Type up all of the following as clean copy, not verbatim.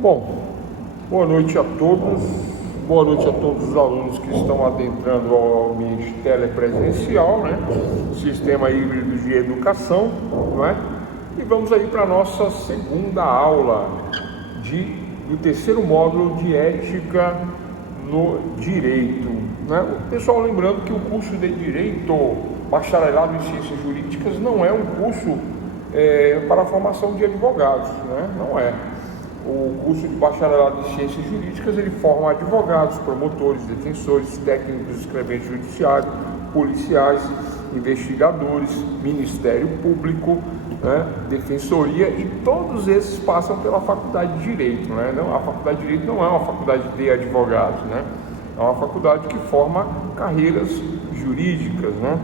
Bom, boa noite a todos, boa noite a todos os alunos que estão adentrando ao ambiente telepresencial, né? Sistema híbrido de educação, não é? E vamos aí para a nossa segunda aula do terceiro módulo de ética no direito, né? O pessoal, lembrando que o curso de Direito, bacharelado em Ciências Jurídicas, não é um curso para a formação de advogados, né? Não é. O curso de bacharelado em Ciências Jurídicas, ele forma advogados, promotores, defensores, técnicos, escreventes judiciários, policiais, investigadores, Ministério Público, né, Defensoria, e todos esses passam pela Faculdade de Direito, né? Não, a Faculdade de Direito não é uma faculdade de advogados, né? É uma faculdade que forma carreiras jurídicas, né?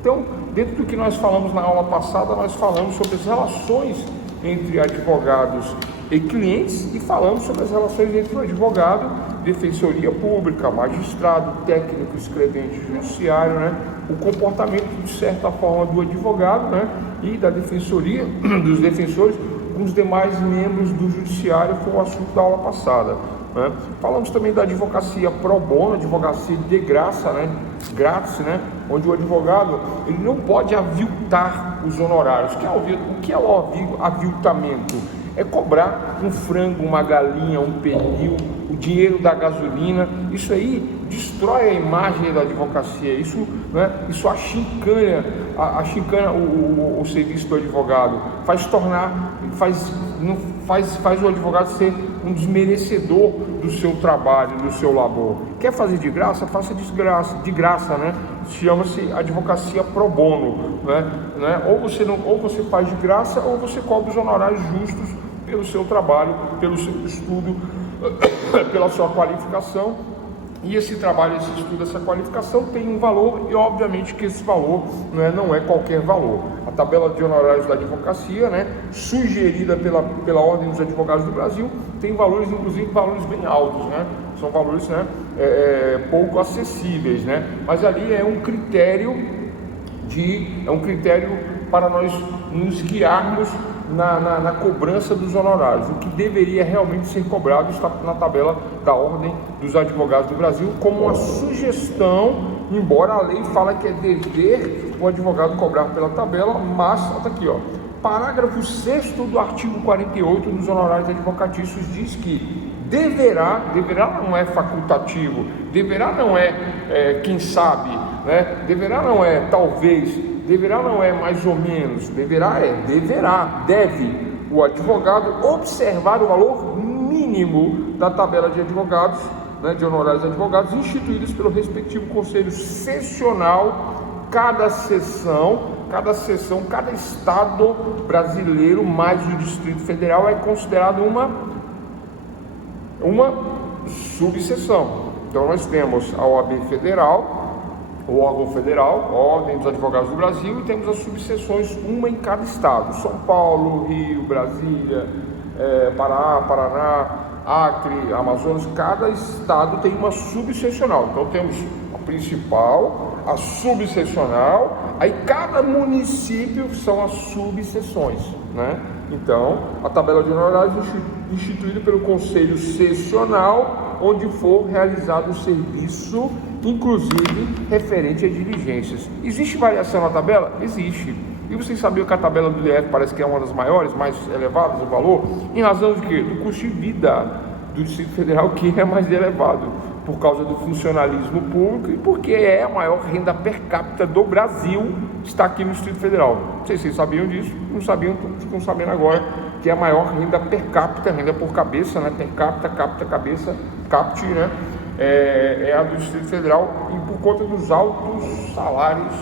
Então, dentro do que nós falamos na aula passada, nós falamos sobre as relações entre advogados e clientes e falamos sobre as relações entre o advogado, defensoria pública, magistrado, técnico, escrevente judiciário, né? O comportamento, de certa forma, do advogado, né? E da defensoria, dos defensores, com os demais membros do judiciário, foi o assunto da aula passada, né? Falamos também da advocacia pro bono, advocacia de graça, né? Grátis, né? Onde o advogado, ele não pode aviltar os honorários. O que é o aviltamento? É cobrar um frango, uma galinha, um pernil, o dinheiro da gasolina. Isso aí destrói a imagem da advocacia. Isso, né, isso achincalha o serviço do advogado. Faz o advogado ser um desmerecedor do seu trabalho, do seu labor. Quer fazer de graça? Faça de graça, né? Chama-se advocacia pro bono, né? Ou você faz de graça, ou você cobra os honorários justos pelo seu trabalho, pelo seu estudo, pela sua qualificação. E esse trabalho, esse estudo, essa qualificação tem um valor, e obviamente que esse valor, né, não é qualquer valor. A tabela de honorários da advocacia, né, sugerida pela Ordem dos Advogados do Brasil, tem valores, inclusive valores bem altos, né? São valores, né, pouco acessíveis, né? Mas ali é um critério para nós nos guiarmos na cobrança dos honorários. O que deveria realmente ser cobrado está na tabela da Ordem dos Advogados do Brasil como uma sugestão, embora a lei fala que é dever o advogado cobrar pela tabela, mas, está aqui, ó, parágrafo 6º do artigo 48 dos honorários advocatícios diz que deverá não é facultativo, deverá não é quem sabe, né? Deverá não é talvez, deverá não é mais ou menos, deve o advogado observar o valor mínimo da tabela de advogados, né, de honorários de advogados instituídos pelo respectivo conselho sessional. Cada estado brasileiro mais o Distrito Federal é considerado uma subseção. Então nós temos a OAB Federal, o órgão federal, a Ordem dos Advogados do Brasil, e temos as subseções, uma em cada estado: São Paulo, Rio, Brasília, Pará, Paraná, Acre, Amazonas. Cada estado tem uma subsecional. Então temos a principal, a subsecional, aí cada município são as subseções, né? Então, a tabela de honorários instituída pelo Conselho Sessional, onde for realizado o serviço, inclusive referente a diligências. Existe variação na tabela? Existe. E vocês sabiam que a tabela do DF parece que é uma das maiores, mais elevadas o valor? Em razão de quê? Do custo de vida do Distrito Federal, que é mais elevado, por causa do funcionalismo público e porque é a maior renda per capita do Brasil, está aqui no Distrito Federal. Não sei se vocês sabiam disso, não sabiam, ficam sabendo agora que é a maior renda per capita, renda por cabeça, né? Per capita, cabeça, capite, né? É a do Distrito Federal, e por conta dos altos salários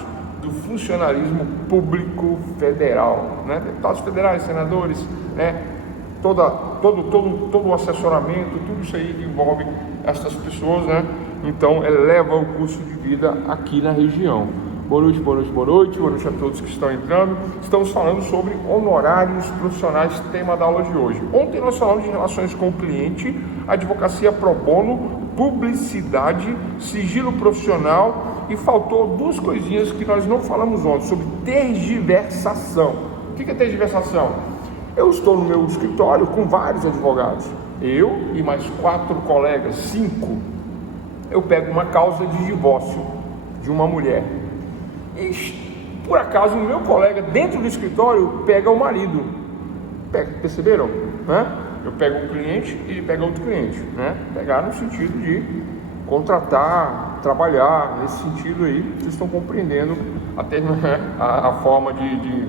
do funcionalismo público federal, né? Deputados federais, senadores, né? Todo o assessoramento, tudo isso aí que envolve essas pessoas, né? Então eleva o custo de vida aqui na região. Boa noite a todos que estão entrando. Estamos falando sobre honorários profissionais, tema da aula de hoje. Ontem nós falamos de relações com o cliente, advocacia pro bono, publicidade, sigilo profissional, e faltou duas coisinhas que nós não falamos ontem, sobre tergiversação. O que é tergiversação? Eu estou no meu escritório com vários advogados, eu e mais 4 colegas, 5. Eu pego uma causa de divórcio de uma mulher e, por acaso, o meu colega dentro do escritório pega o marido. Perceberam? Né? Eu pego um cliente e ele pega outro cliente, né? Pegar no sentido de contratar, trabalhar, nesse sentido aí, vocês estão compreendendo até, né, a forma de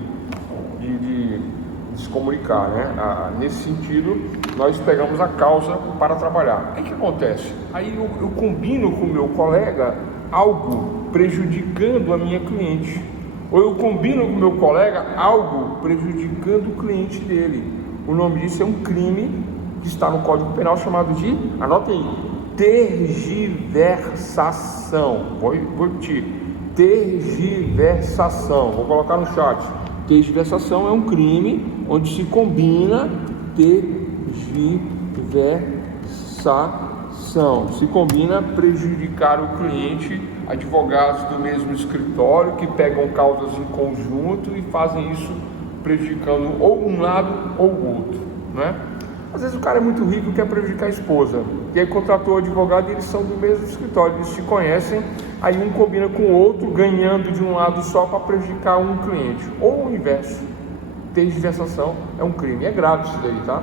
se comunicar, né? Nesse sentido, nós pegamos a causa para trabalhar. Aí o que acontece? Aí eu combino com o meu colega algo prejudicando a minha cliente, ou eu combino com o meu colega algo prejudicando o cliente dele. O nome disso é um crime que está no Código Penal chamado de, anotem aí, tergiversação. Vou repetir, tergiversação. Vou colocar no chat. Tergiversação é um crime onde se combina tergiversação. Se combina prejudicar o cliente, advogados do mesmo escritório que pegam causas em conjunto e fazem isso prejudicando ou um lado ou o outro, né? Às vezes o cara é muito rico e quer prejudicar a esposa, e aí contratou o advogado e eles são do mesmo escritório, eles se conhecem, aí um combina com o outro, ganhando de um lado só para prejudicar um cliente, ou o inverso. Tergiversação é um crime, é grave isso daí, tá?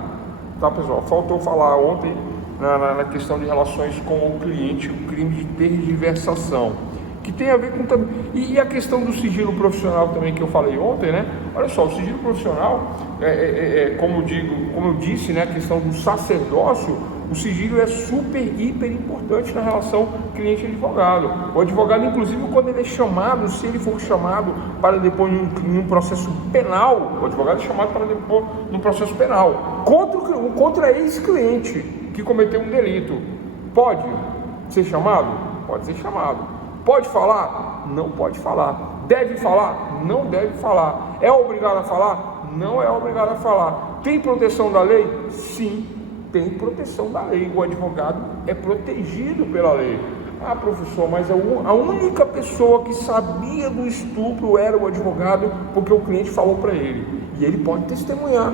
Tá, pessoal? Faltou falar ontem na questão de relações com o cliente, o crime de tergiversação, que tem a ver com também, e a questão do sigilo profissional também que eu falei ontem, né? Olha só, o sigilo profissional, como eu disse, né, a questão do sacerdócio, o sigilo é super, hiper importante na relação cliente-advogado. O advogado, inclusive, quando ele é chamado, se ele for chamado para depor em um processo penal, o advogado é chamado para depor num processo penal contra ex-cliente que cometeu um delito. Pode ser chamado? Pode ser chamado. Pode falar? Não pode falar. Deve falar? Não deve falar. É obrigado a falar? Não é obrigado a falar. Tem proteção da lei? Sim, tem proteção da lei. O advogado é protegido pela lei. Ah, professor, mas a única pessoa que sabia do estupro era o advogado, porque o cliente falou para ele. E ele pode testemunhar,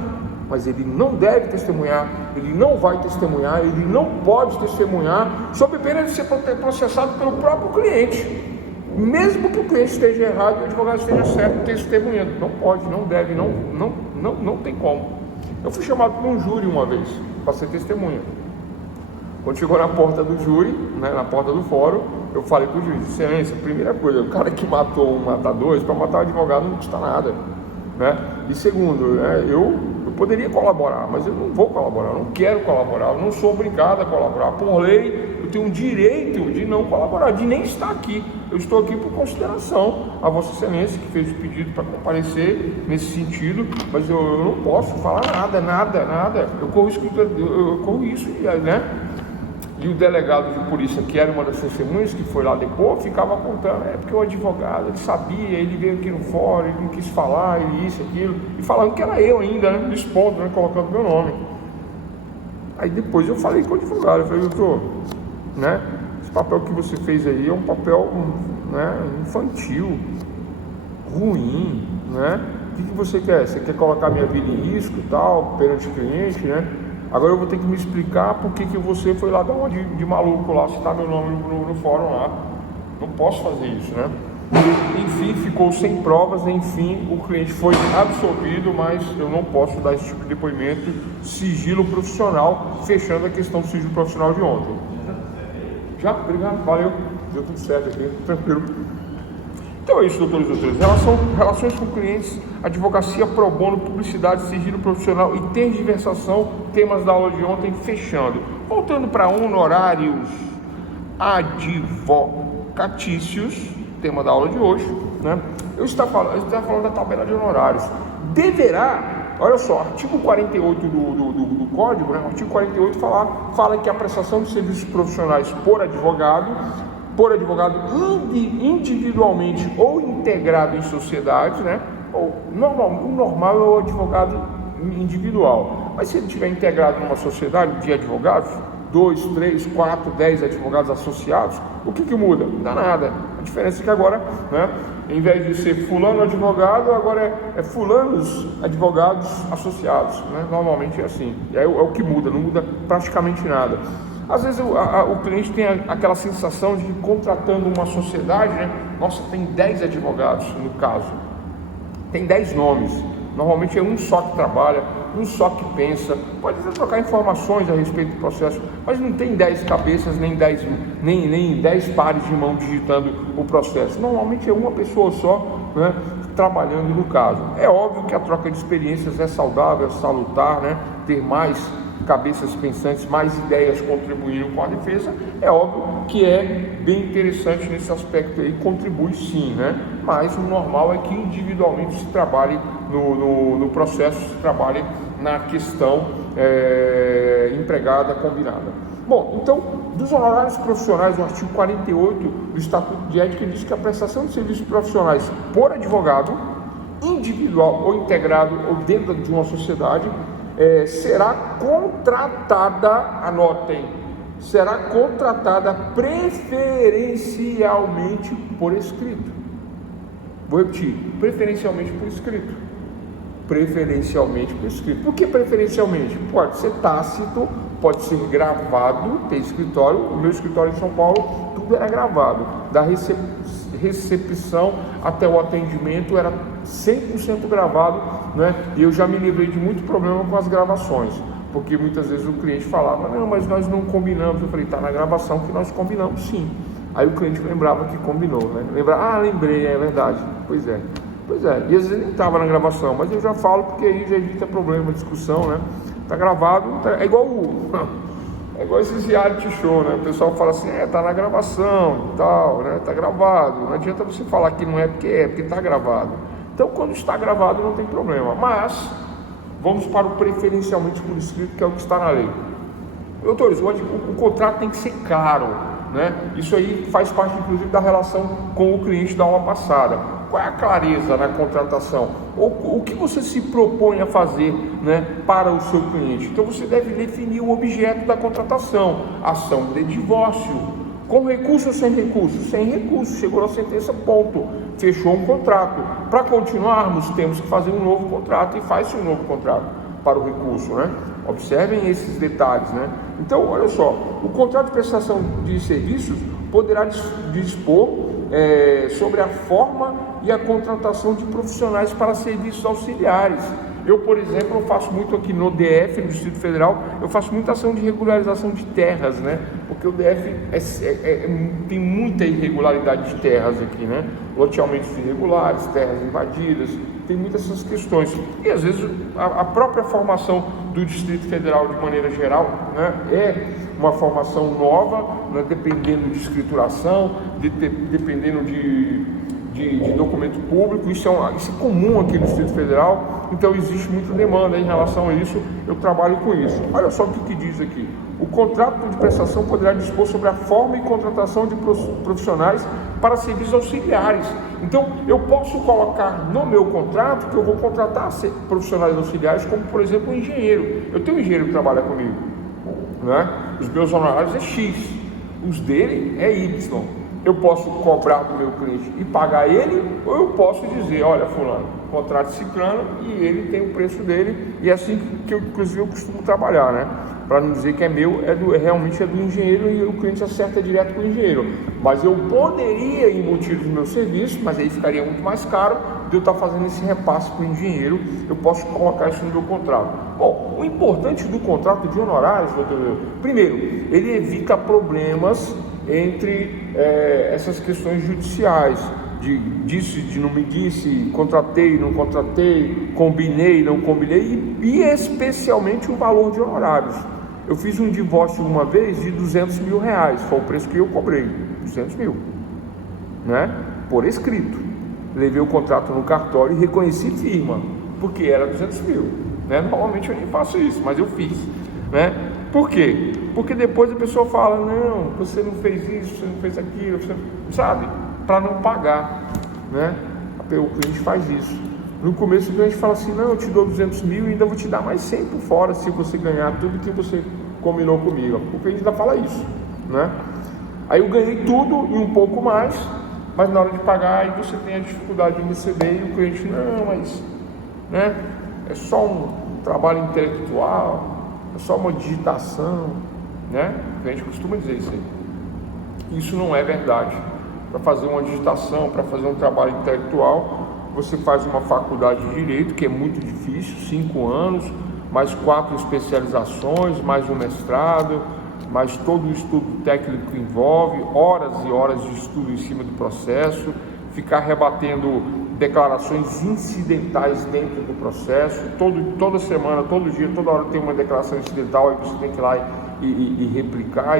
mas ele não deve testemunhar, ele não vai testemunhar, ele não pode testemunhar, sob pena de ser processado pelo próprio cliente. Mesmo que o cliente esteja errado e o advogado esteja certo testemunhando. Não pode, não deve, não tem como. Eu fui chamado por um júri uma vez para ser testemunha. Quando chegou na porta do júri, né, na porta do fórum, eu falei para o juiz: excelência, primeira coisa, o cara que matou um mata dois, para matar o advogado não custa nada, né? E segundo, né, eu poderia colaborar, mas eu não vou colaborar, eu não quero colaborar, eu não sou obrigado a colaborar. Por lei, eu tenho um direito de não colaborar, de nem estar aqui. Eu estou aqui por consideração a Vossa Excelência, que fez o pedido para comparecer nesse sentido, mas eu não posso falar nada. Eu corro isso, né? E o delegado de polícia, que era uma das testemunhas que foi lá depois, ficava contando, porque o advogado, ele sabia, ele veio aqui no fórum, ele não quis falar, ele isso, aquilo, e falando que era eu ainda, né, expondo, né, colocando meu nome. Aí depois eu falei com o advogado, eu falei: doutor, né, esse papel que você fez aí é um papel, né, infantil, ruim, né, o que você quer? Você quer colocar minha vida em risco e tal, perante o cliente, né? Agora eu vou ter que me explicar por que você foi lá dar uma de maluco lá, citar meu nome no fórum lá. Não posso fazer isso, né? Enfim, ficou sem provas, enfim, o cliente foi absolvido, mas eu não posso dar esse tipo de depoimento. Sigilo profissional, fechando a questão do sigilo profissional de ontem. Já? Obrigado, valeu. Deu tudo certo aqui, tranquilo. Então é isso, doutores e doutoras. Relações com clientes, advocacia pro bono, publicidade, sigilo profissional e tergiversação, temas da aula de ontem, fechando. Voltando para honorários advocatícios, tema da aula de hoje, né? Eu estava falando da tabela de honorários. Deverá, olha só, artigo 48 do Código, né? O artigo 48 fala que a prestação de serviços profissionais por advogado individualmente ou integrado em sociedade, né? O normal é o advogado individual, mas se ele estiver integrado numa sociedade de advogados, 2, 3, 4, 10 advogados associados, o que muda? Não dá nada. A diferença é que agora, né, em vez de ser fulano advogado, agora é fulanos advogados associados, né? Normalmente é assim. E aí é o que muda, não muda praticamente nada. Às vezes o cliente tem aquela sensação de que contratando uma sociedade, né? Nossa, tem 10 advogados no caso, tem 10 nomes. Normalmente é um só que trabalha, um só que pensa, pode até trocar informações a respeito do processo, mas não tem 10 cabeças, nem 10 pares de mão digitando o processo. Normalmente é uma pessoa só, né, trabalhando no caso. É óbvio que a troca de experiências é saudável, é salutar, né, ter mais cabeças pensantes, mais ideias contribuindo com a defesa, é óbvio que é bem interessante nesse aspecto aí, contribui sim, né? Mas o normal é que individualmente se trabalhe no processo, se trabalhe na questão empregada combinada. Bom, então, dos honorários profissionais, o artigo 48 do Estatuto de Ética diz que a prestação de serviços profissionais por advogado, individual ou integrado ou dentro de uma sociedade, será contratada, anotem, será contratada preferencialmente por escrito. Vou repetir, preferencialmente por escrito. Preferencialmente por escrito. Por que preferencialmente? Pode ser tácito, pode ser gravado, tem escritório, o meu escritório em São Paulo, tudo era gravado, da recepção até o atendimento era 100% gravado, né? E eu já me livrei de muito problema com as gravações, porque muitas vezes o cliente falava, não, mas nós não combinamos. Eu falei, tá na gravação que nós combinamos sim. Aí o cliente lembrava que combinou, né? Lembrei, é verdade, pois é, e às vezes nem estava na gravação, mas eu já falo porque aí já evita problema, discussão, né? Tá gravado, é igual esses reality show, né? O pessoal fala assim, tá na gravação e tal, né? Tá gravado. Não adianta você falar que não é porque tá gravado. Então, quando está gravado, não tem problema. Mas, vamos para o preferencialmente por escrito, que é o que está na lei. Doutores, o contrato tem que ser claro, né? Isso aí faz parte, inclusive, da relação com o cliente da aula passada. Qual é a clareza na contratação? O que você se propõe a fazer, né, para o seu cliente? Então você deve definir o objeto da contratação. Ação de divórcio. Com recurso ou sem recurso? Sem recurso. Chegou na sentença, ponto. Fechou um contrato. Para continuarmos, temos que fazer um novo contrato e faz-se um novo contrato para o recurso, né? Observem esses detalhes, né? Então, olha só, o contrato de prestação de serviços poderá dispor sobre a forma e a contratação de profissionais para serviços auxiliares. Eu, por exemplo, faço muito aqui no DF, no Distrito Federal, eu faço muita ação de regularização de terras, né? Porque o DF tem muita irregularidade de terras aqui, né? Loteamentos irregulares, terras invadidas, tem muitas essas questões. E às vezes a própria formação do Distrito Federal, de maneira geral, né, é uma formação nova, né, dependendo de escrituração, dependendo de documento público. Isso é comum aqui no Distrito Federal, então existe muita demanda em relação a isso, eu trabalho com isso. Olha só o que diz aqui: o contrato de prestação poderá dispor sobre a forma e contratação de profissionais para serviços auxiliares. Então eu posso colocar no meu contrato que eu vou contratar profissionais auxiliares, como por exemplo um engenheiro. Eu tenho um engenheiro que trabalha comigo, né? Os meus honorários é X, os dele é Y. Eu posso cobrar do meu cliente e pagar ele, ou eu posso dizer, olha, fulano, contrate ciclano e ele tem o preço dele, e é assim que inclusive eu costumo trabalhar, né? Para não dizer que é meu, realmente é do engenheiro, e o cliente acerta direto com o engenheiro. Mas eu poderia embutir do meu serviço, mas aí ficaria muito mais caro de eu estar fazendo esse repasse com o engenheiro. Eu posso colocar isso no meu contrato. Bom, o importante do contrato de honorários, doutor, primeiro, ele evita problemas entre essas questões judiciais, de disse, de não me disse, contratei, não contratei, combinei, não combinei, e especialmente o valor de honorários. Eu fiz um divórcio uma vez de R$200 mil, foi o preço que eu cobrei, 200 mil, né? Por escrito. Levei o contrato no cartório e reconheci firma, porque era 200 mil, né? Normalmente eu nem faço isso, mas eu fiz, né? Por quê? Porque depois a pessoa fala, não, você não fez isso, você não fez aquilo, você... sabe? Para não pagar, né? O cliente faz isso. No começo o cliente fala assim, não, eu te dou 200 mil e ainda vou te dar mais 100 por fora, se você ganhar tudo que você combinou comigo. O cliente ainda fala isso, né? Aí eu ganhei tudo e um pouco mais, mas na hora de pagar aí você tem a dificuldade de receber e o cliente, não, mas, né, é só um trabalho intelectual, é só uma digitação, né? O cliente costuma dizer isso aí. Isso não é verdade. Para fazer uma digitação, para fazer um trabalho intelectual, você faz uma faculdade de Direito, que é muito difícil, 5 anos, mais 4 especializações, mais um mestrado, mais todo o estudo técnico que envolve, horas e horas de estudo em cima do processo, ficar rebatendo declarações incidentais dentro do processo, toda semana, todo dia, toda hora tem uma declaração incidental, aí você tem que ir lá e replicar,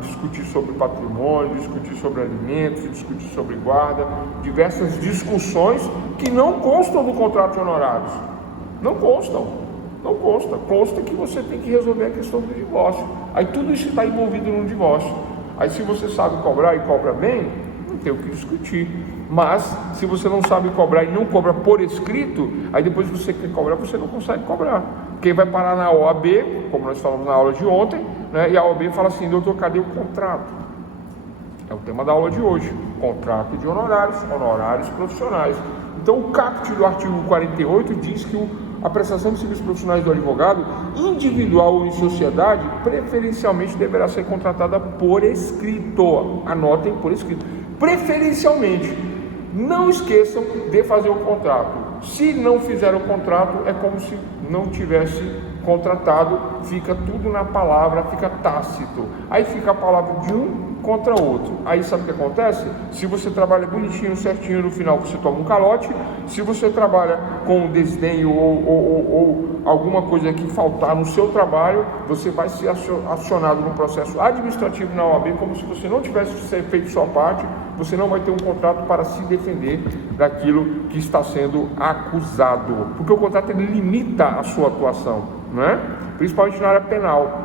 discutir sobre patrimônio, discutir sobre alimentos, discutir sobre guarda, diversas discussões que não constam do contrato de honorários, não consta que você tem que resolver a questão do divórcio, aí tudo isso está envolvido no divórcio, aí se você sabe cobrar e cobra bem, não tem o que discutir, mas se você não sabe cobrar e não cobra por escrito, aí depois que você quer cobrar, você não consegue cobrar, quem vai parar na OAB, como nós falamos na aula de ontem, né, e a OAB fala assim, doutor, cadê o contrato? É o tema da aula de hoje, contrato de honorários profissionais. Então o caput do artigo 48 diz que a prestação de serviços profissionais do advogado, individual ou em sociedade, preferencialmente deverá ser contratada por escrito. Anotem, por escrito. Preferencialmente. Não esqueçam de fazer o contrato. Se não fizer o contrato, é como se não tivesse contratado, fica tudo na palavra, fica tácito. Aí fica a palavra de um contra outro. Aí sabe o que acontece? Se você trabalha bonitinho, certinho, no final você toma um calote. Se você trabalha com desdém ou alguma coisa que faltar no seu trabalho, você vai ser acionado no processo administrativo na OAB como se você não tivesse feito sua parte. Você não vai ter um contrato para se defender daquilo que está sendo acusado, porque o contrato ele limita a sua atuação, né? Principalmente na área penal.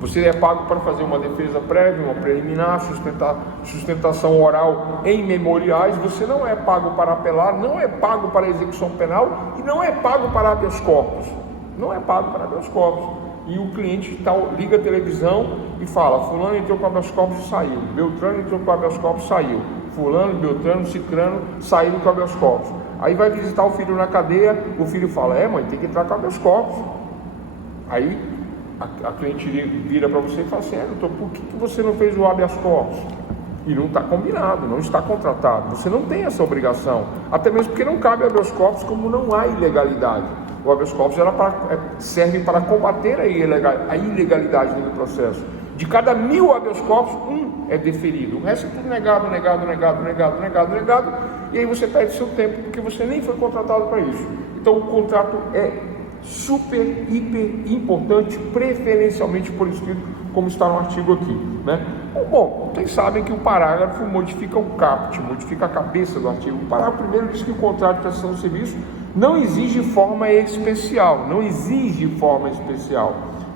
Você é pago para fazer uma defesa prévia, uma preliminar, sustentação oral em memoriais. Você não é pago para apelar, não é pago para execução penal e não é pago para habeas corpus. Não é pago para habeas corpus. E o cliente liga a televisão e fala, fulano entrou com habeas corpus e saiu, Beltrano entrou com habeas corpus e saiu, fulano, Beltrano, Cicrano saíram com habeas corpus. Aí vai visitar o filho na cadeia, o filho fala, mãe, tem que entrar com habeas corpus. Aí a cliente vira para você e fala assim, doutor, por que você não fez o habeas corpus? E não está combinado, não está contratado, você não tem essa obrigação, até mesmo porque não cabe habeas corpus, como não há ilegalidade. O habeas corpus serve para combater a ilegalidade no processo. De cada 1000 habeas corpus, 1 é deferido. O resto é tudo negado. E aí você perde seu tempo, porque você nem foi contratado para isso. Então o contrato é super, hiper importante, preferencialmente por escrito, como está no artigo aqui, né? Bom, vocês sabem que o parágrafo modifica o caput, modifica a cabeça do artigo. O parágrafo primeiro diz que o contrato de prestação de serviço não exige forma especial,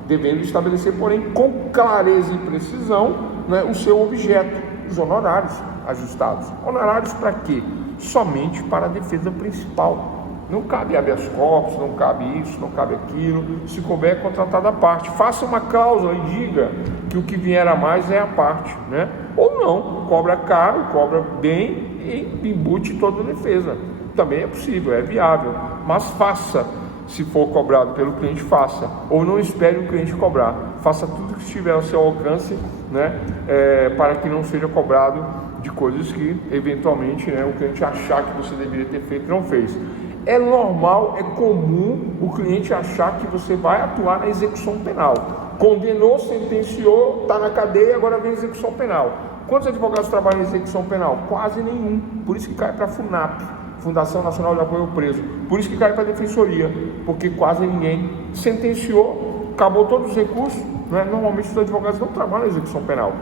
devendo estabelecer, porém, com clareza e precisão, né, o seu objeto, os honorários ajustados. Honorários para quê? Somente para a defesa principal. Não cabe habeas corpus, não cabe isso, não cabe aquilo. Se couber, é contratado à parte. Faça uma cláusula e diga que o que vier a mais é a parte, né? Ou não, cobra caro, cobra bem e embute toda a defesa. Também é possível, é viável, mas faça. Se for cobrado pelo cliente, faça, ou não espere o cliente cobrar, faça tudo que estiver ao seu alcance, né, para que não seja cobrado de coisas que eventualmente, né, o cliente achar que você deveria ter feito e não fez. É normal, é comum o cliente achar que você vai atuar na execução penal, condenou, sentenciou, está na cadeia, agora vem execução penal. Quantos advogados trabalham em execução penal? Quase nenhum, por isso que cai para a FUNAP, Fundação Nacional de Apoio ao Preso, por isso que cai para a Defensoria, porque quase ninguém sentenciou, acabou todos os recursos, né? Normalmente os advogados não trabalham em execução penal.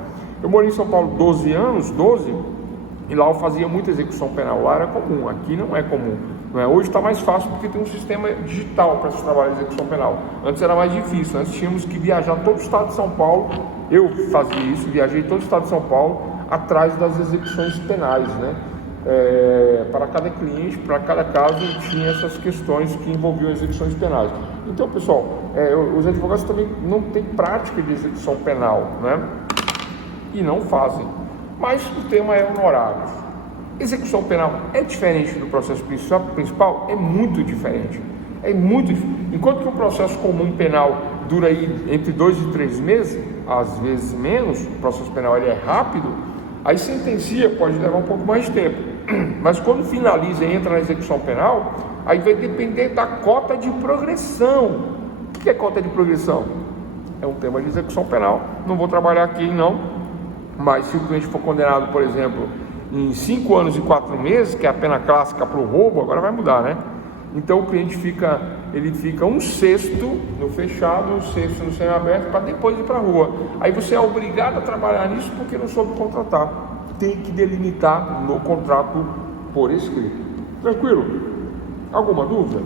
Eu morei em São Paulo 12 anos, e lá eu fazia muita execução penal, lá era comum, aqui não é comum, né? Hoje está mais fácil porque tem um sistema digital para se trabalhar em execução penal, antes era mais difícil, antes tínhamos que viajar todo o estado de São Paulo, eu fazia isso, viajei todo o estado de São Paulo, atrás das execuções penais, né? Para cada cliente, para cada caso, tinha essas questões que envolviam execuções penais. Então, pessoal, os advogados também não têm prática de execução penal, né? E não fazem. Mas o tema é honorários. Execução penal é diferente do processo principal? É muito diferente. Enquanto que o processo comum penal dura aí entre 2 e 3 meses, às vezes menos, o processo penal ele é rápido, aí sentencia pode levar um pouco mais de tempo. Mas quando finaliza e entra na execução penal, aí vai depender da cota de progressão. O que é cota de progressão? É um tema de execução penal, não vou trabalhar aqui não, mas se o cliente for condenado, por exemplo, em 5 anos e 4 meses, que é a pena clássica para o roubo, agora vai mudar, né? Então o cliente fica 1/6 no fechado, 1/6 no semiaberto, para depois ir para a rua. Aí você é obrigado a trabalhar nisso porque não soube contratar. Tem que delimitar no contrato por escrito. Tranquilo? Alguma dúvida?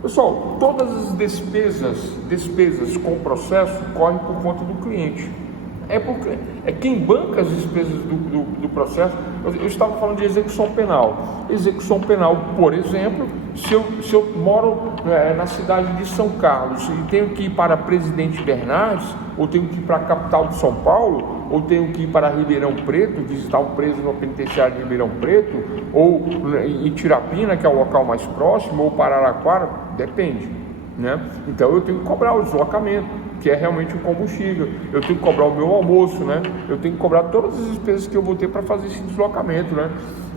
Pessoal, todas as despesas com o processo correm por conta do cliente. É quem banca as despesas do processo. Eu estava falando de execução penal. Execução penal, por exemplo, se eu moro na cidade de São Carlos e tenho que ir para Presidente Bernardes, ou tenho que ir para a capital de São Paulo, ou tenho que ir para Ribeirão Preto, visitar um preso no penitenciário de Ribeirão Preto, ou em Tirapina, que é o local mais próximo, ou para Araraquara, depende, né? Então eu tenho que cobrar o deslocamento, que é realmente o combustível, eu tenho que cobrar o meu almoço, né? Eu tenho que cobrar todas as despesas que eu vou ter para fazer esse deslocamento, né?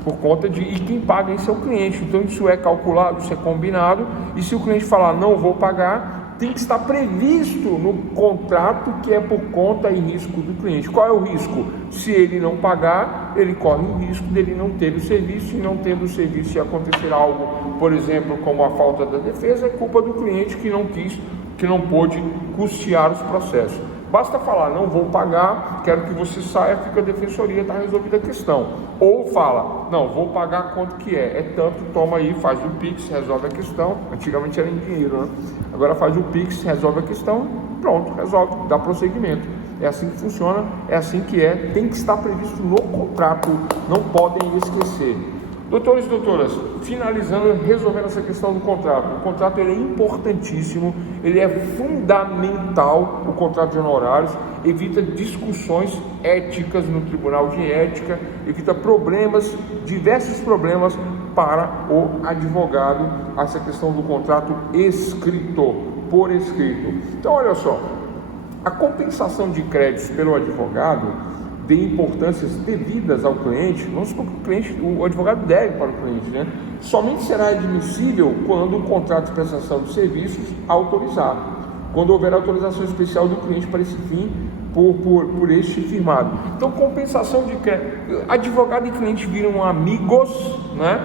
Por conta e quem paga isso é o cliente. Então isso é calculado, isso é combinado, e se o cliente falar não vou pagar, tem que estar previsto no contrato que é por conta e risco do cliente. Qual é o risco? Se ele não pagar, ele corre o risco dele não ter o serviço, e não tendo o serviço, se acontecer algo, por exemplo, como a falta da defesa, é culpa do cliente que não quis, que não pôde custear os processos. Basta falar, não vou pagar, quero que você saia, fica a defensoria, está resolvida a questão. Ou fala, não, vou pagar quanto que é tanto, toma aí, faz o Pix, resolve a questão. Antigamente era em dinheiro, né? Agora faz o Pix, resolve a questão, pronto, resolve, dá prosseguimento. É assim que funciona, é assim que tem que estar previsto no contrato, não podem esquecer. Doutores e doutoras, finalizando, resolvendo essa questão do contrato. O contrato ele é importantíssimo, ele é fundamental, o contrato de honorários, evita discussões éticas no tribunal de ética, evita diversos problemas para o advogado, essa questão do contrato escrito, por escrito. Então olha só, a compensação de créditos pelo advogado dê importâncias devidas ao cliente, vamos supor que o advogado deve para o cliente, né? Somente será admissível quando o contrato de prestação de serviços autorizar, quando houver autorização especial do cliente para esse fim, por este firmado. Então, compensação de crédito, advogado e cliente viram amigos, né?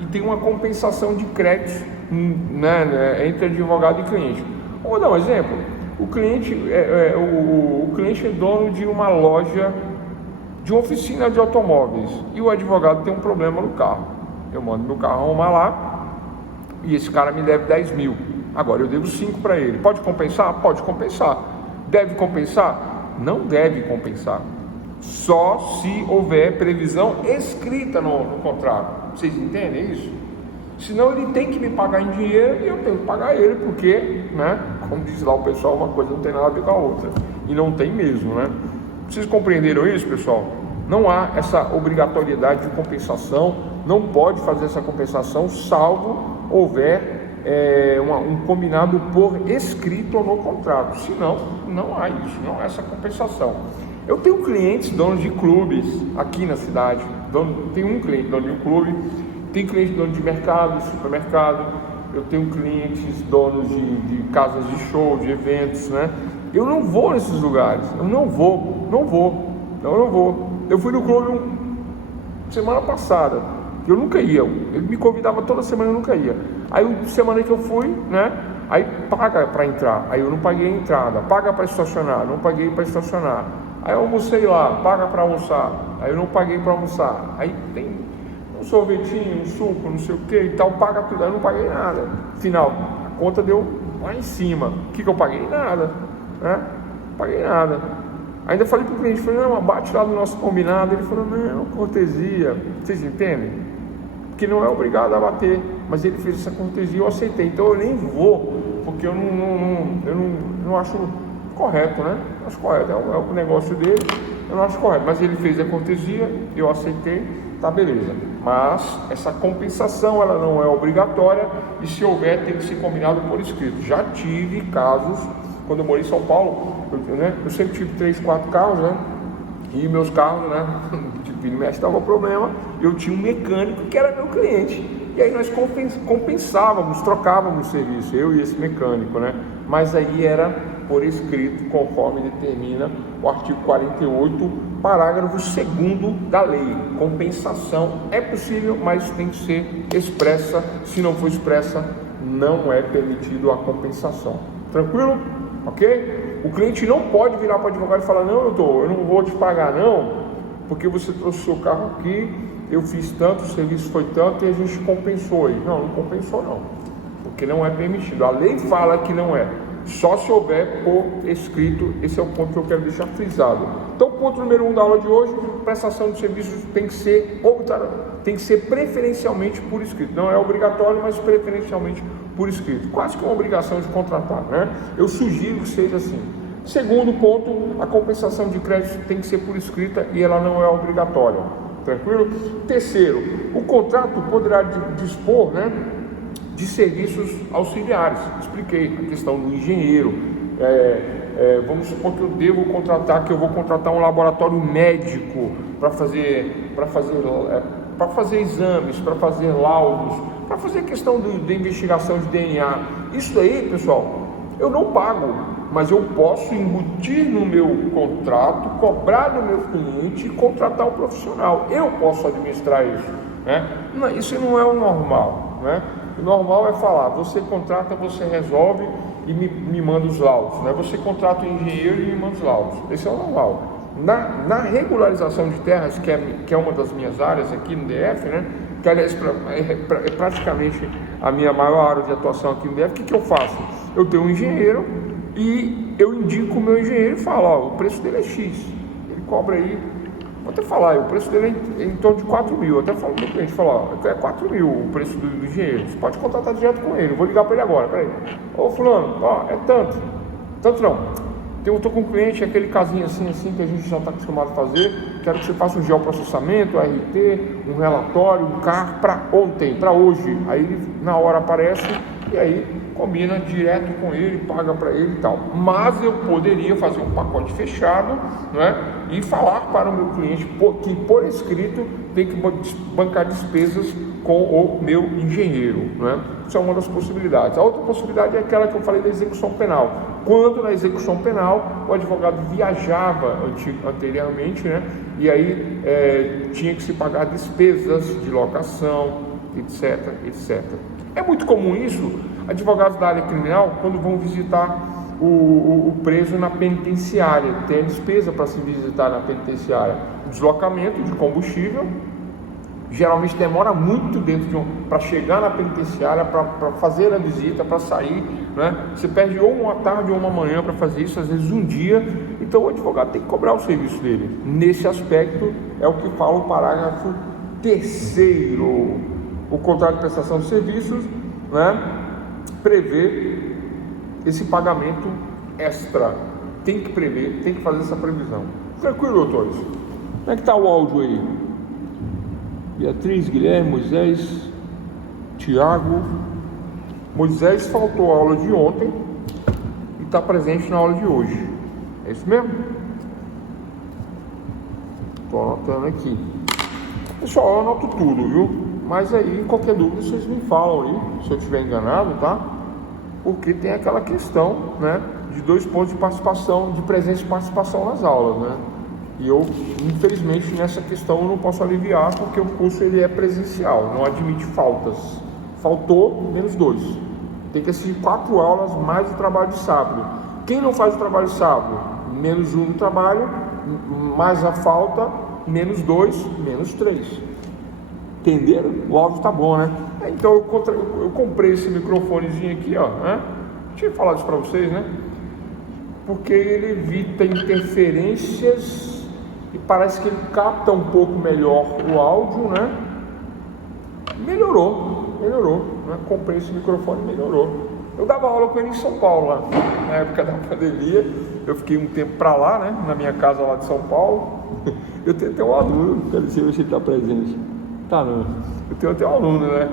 E tem uma compensação de créditos, né, entre advogado e cliente. Vou dar um exemplo. O cliente é dono de uma loja, de uma oficina de automóveis, e o advogado tem um problema no carro. Eu mando meu carro arrumar lá e esse cara me deve 10 mil. Agora eu devo 5 para ele. Pode compensar? Pode compensar. Deve compensar? Não deve compensar. Só se houver previsão escrita no contrato. Vocês entendem isso? Senão ele tem que me pagar em dinheiro e eu tenho que pagar ele, porque, né, como diz lá o pessoal, uma coisa não tem nada a ver com a outra. E não tem mesmo, né? Vocês compreenderam isso, pessoal? Não há essa obrigatoriedade de compensação, não pode fazer essa compensação, salvo houver um combinado por escrito no contrato. Senão, não há isso, não há essa compensação. Eu tenho clientes donos de clubes aqui na cidade, tem um cliente dono de um clube, tem cliente dono de mercado, supermercado, eu tenho clientes donos de casas de show, de eventos, né? Eu não vou nesses lugares, eu não vou. Eu fui no clube semana passada, eu nunca ia, ele me convidava toda semana, eu nunca ia. Aí semana que eu fui, né? Aí paga para entrar, aí eu não paguei a entrada, paga para estacionar, não paguei para estacionar. Aí eu almocei lá, paga para almoçar, aí eu não paguei para almoçar. Aí tem um sorvetinho, um suco, não sei o que e tal, paga tudo, aí eu não paguei nada. Final, a conta deu lá em cima. O que eu paguei? Nada, né? Não paguei nada. Ainda falei pro cliente, falei, não, bate lá no nosso combinado. Ele falou, não, cortesia. Vocês entendem? Porque não é obrigado a bater. mas ele fez essa cortesia e eu aceitei. Então eu nem vou, porque eu não acho correto, né? Não acho correto, é o negócio dele, eu não acho correto. Mas ele fez a cortesia, eu aceitei, tá beleza. Mas essa compensação, ela não é obrigatória, e se houver, tem que ser combinado por escrito. Já tive casos, quando eu morei em São Paulo, eu sempre tive 3, 4 carros, né? E meus carros, né? Tipo, mexe dava problema, eu tinha um mecânico que era meu cliente. E aí nós compensávamos, trocávamos serviço, eu e esse mecânico, né? Mas aí era por escrito, conforme determina o artigo 48, parágrafo 2º da lei. Compensação é possível, mas tem que ser expressa. Se não for expressa, não é permitido a compensação. Tranquilo? Ok? O cliente não pode virar para o advogado e falar: não, doutor, eu não vou te pagar não, porque você trouxe o seu carro aqui, eu fiz tanto, o serviço foi tanto e a gente compensou aí. Não compensou não, porque não é permitido. A lei fala que não é, só se houver por escrito. Esse é o ponto que eu quero deixar frisado. Então, ponto número 1 da aula de hoje: prestação de serviços tem que ser preferencialmente por escrito. Não é obrigatório, mas preferencialmente por escrito. Quase que uma obrigação de contratar, né? Eu sugiro que seja assim. Segundo ponto: a compensação de crédito tem que ser por escrita e ela não é obrigatória. Tranquilo? Terceiro: o contrato poderá dispor, né, de serviços auxiliares. Expliquei a questão do engenheiro. Vamos supor que eu vou contratar um laboratório médico para fazer exames, para fazer laudos, para fazer a questão da investigação de DNA. Isso aí, pessoal, eu não pago, mas eu posso embutir no meu contrato, cobrar do meu cliente e contratar um profissional. Eu posso administrar isso, né? Isso não é o normal, né? O normal é falar: você contrata, você resolve e me manda os laudos, né? Você contrata o engenheiro e me manda os laudos. Esse é o normal. Na regularização de terras, que é uma das minhas áreas aqui no DF, né? Que aliás é praticamente a minha maior área de atuação aqui no DF. O que eu faço? Eu tenho um engenheiro e eu indico o meu engenheiro e falo: ó, o preço dele é X, ele cobra aí, vou até falar, o preço dele é em torno de 4 mil. Eu até falo para o cliente, falo: ó, é 4 mil o preço do engenheiro, você pode contratar direto com ele. Eu vou ligar para ele agora, peraí, ô fulano, ó, é tanto não, eu estou com um cliente, aquele casinho assim que a gente já está acostumado a fazer, quero que você faça um geoprocessamento, RT, um relatório, um CAR para ontem, para hoje. Aí ele na hora aparece e aí combina direto com ele, paga para ele e tal. Mas eu poderia fazer um pacote fechado, né, e falar para o meu cliente que por escrito tem que bancar despesas com o meu engenheiro, né? Isso é uma das possibilidades. A outra possibilidade é aquela que eu falei da execução penal. Quando na execução penal o advogado viajava anteriormente, né, e aí tinha que se pagar despesas de locação, etc, etc. É muito comum isso, advogados da área criminal, quando vão visitar o preso na penitenciária, tem a despesa para se visitar na penitenciária, deslocamento de combustível, geralmente demora muito para chegar na penitenciária, para fazer a visita, para sair, né? Você perde ou uma tarde ou uma manhã para fazer isso, às vezes um dia. Então o advogado tem que cobrar o serviço dele. Nesse aspecto é o que fala o parágrafo 3º. O contrato de prestação de serviços, né, prevê esse pagamento extra. Tem que prever, tem que fazer essa previsão. Tranquilo, doutores? Como é que está o áudio aí? Beatriz, Guilherme, Moisés, Tiago. Moisés faltou a aula de ontem e está presente na aula de hoje. É isso mesmo? Estou anotando aqui. Pessoal, eu anoto tudo, viu? Mas aí, qualquer dúvida, vocês me falam aí, se eu estiver enganado, tá? Porque tem aquela questão, né, de 2 pontos de participação, de presença e participação nas aulas, né? E eu, infelizmente, nessa questão eu não posso aliviar, porque o curso ele é presencial, não admite faltas. Faltou, menos 2. Tem que assistir 4 aulas, mais o trabalho de sábado. Quem não faz o trabalho de sábado, menos 1 no trabalho, mais a falta, menos 2, menos 3. Entenderam? O áudio tá bom, né? Então eu comprei esse microfonezinho aqui, ó, né? Deixa eu falar isso para vocês, né? Porque ele evita interferências e parece que ele capta um pouco melhor o áudio, né? Melhorou. né? Comprei esse microfone e melhorou. Eu dava aula com ele em São Paulo, lá, na época da pandemia. Eu fiquei um tempo para lá, né? Na minha casa lá de São Paulo. Eu tenho até um aluno, quero ver se ele está presente. Tá, não. Eu tenho até um aluno, né?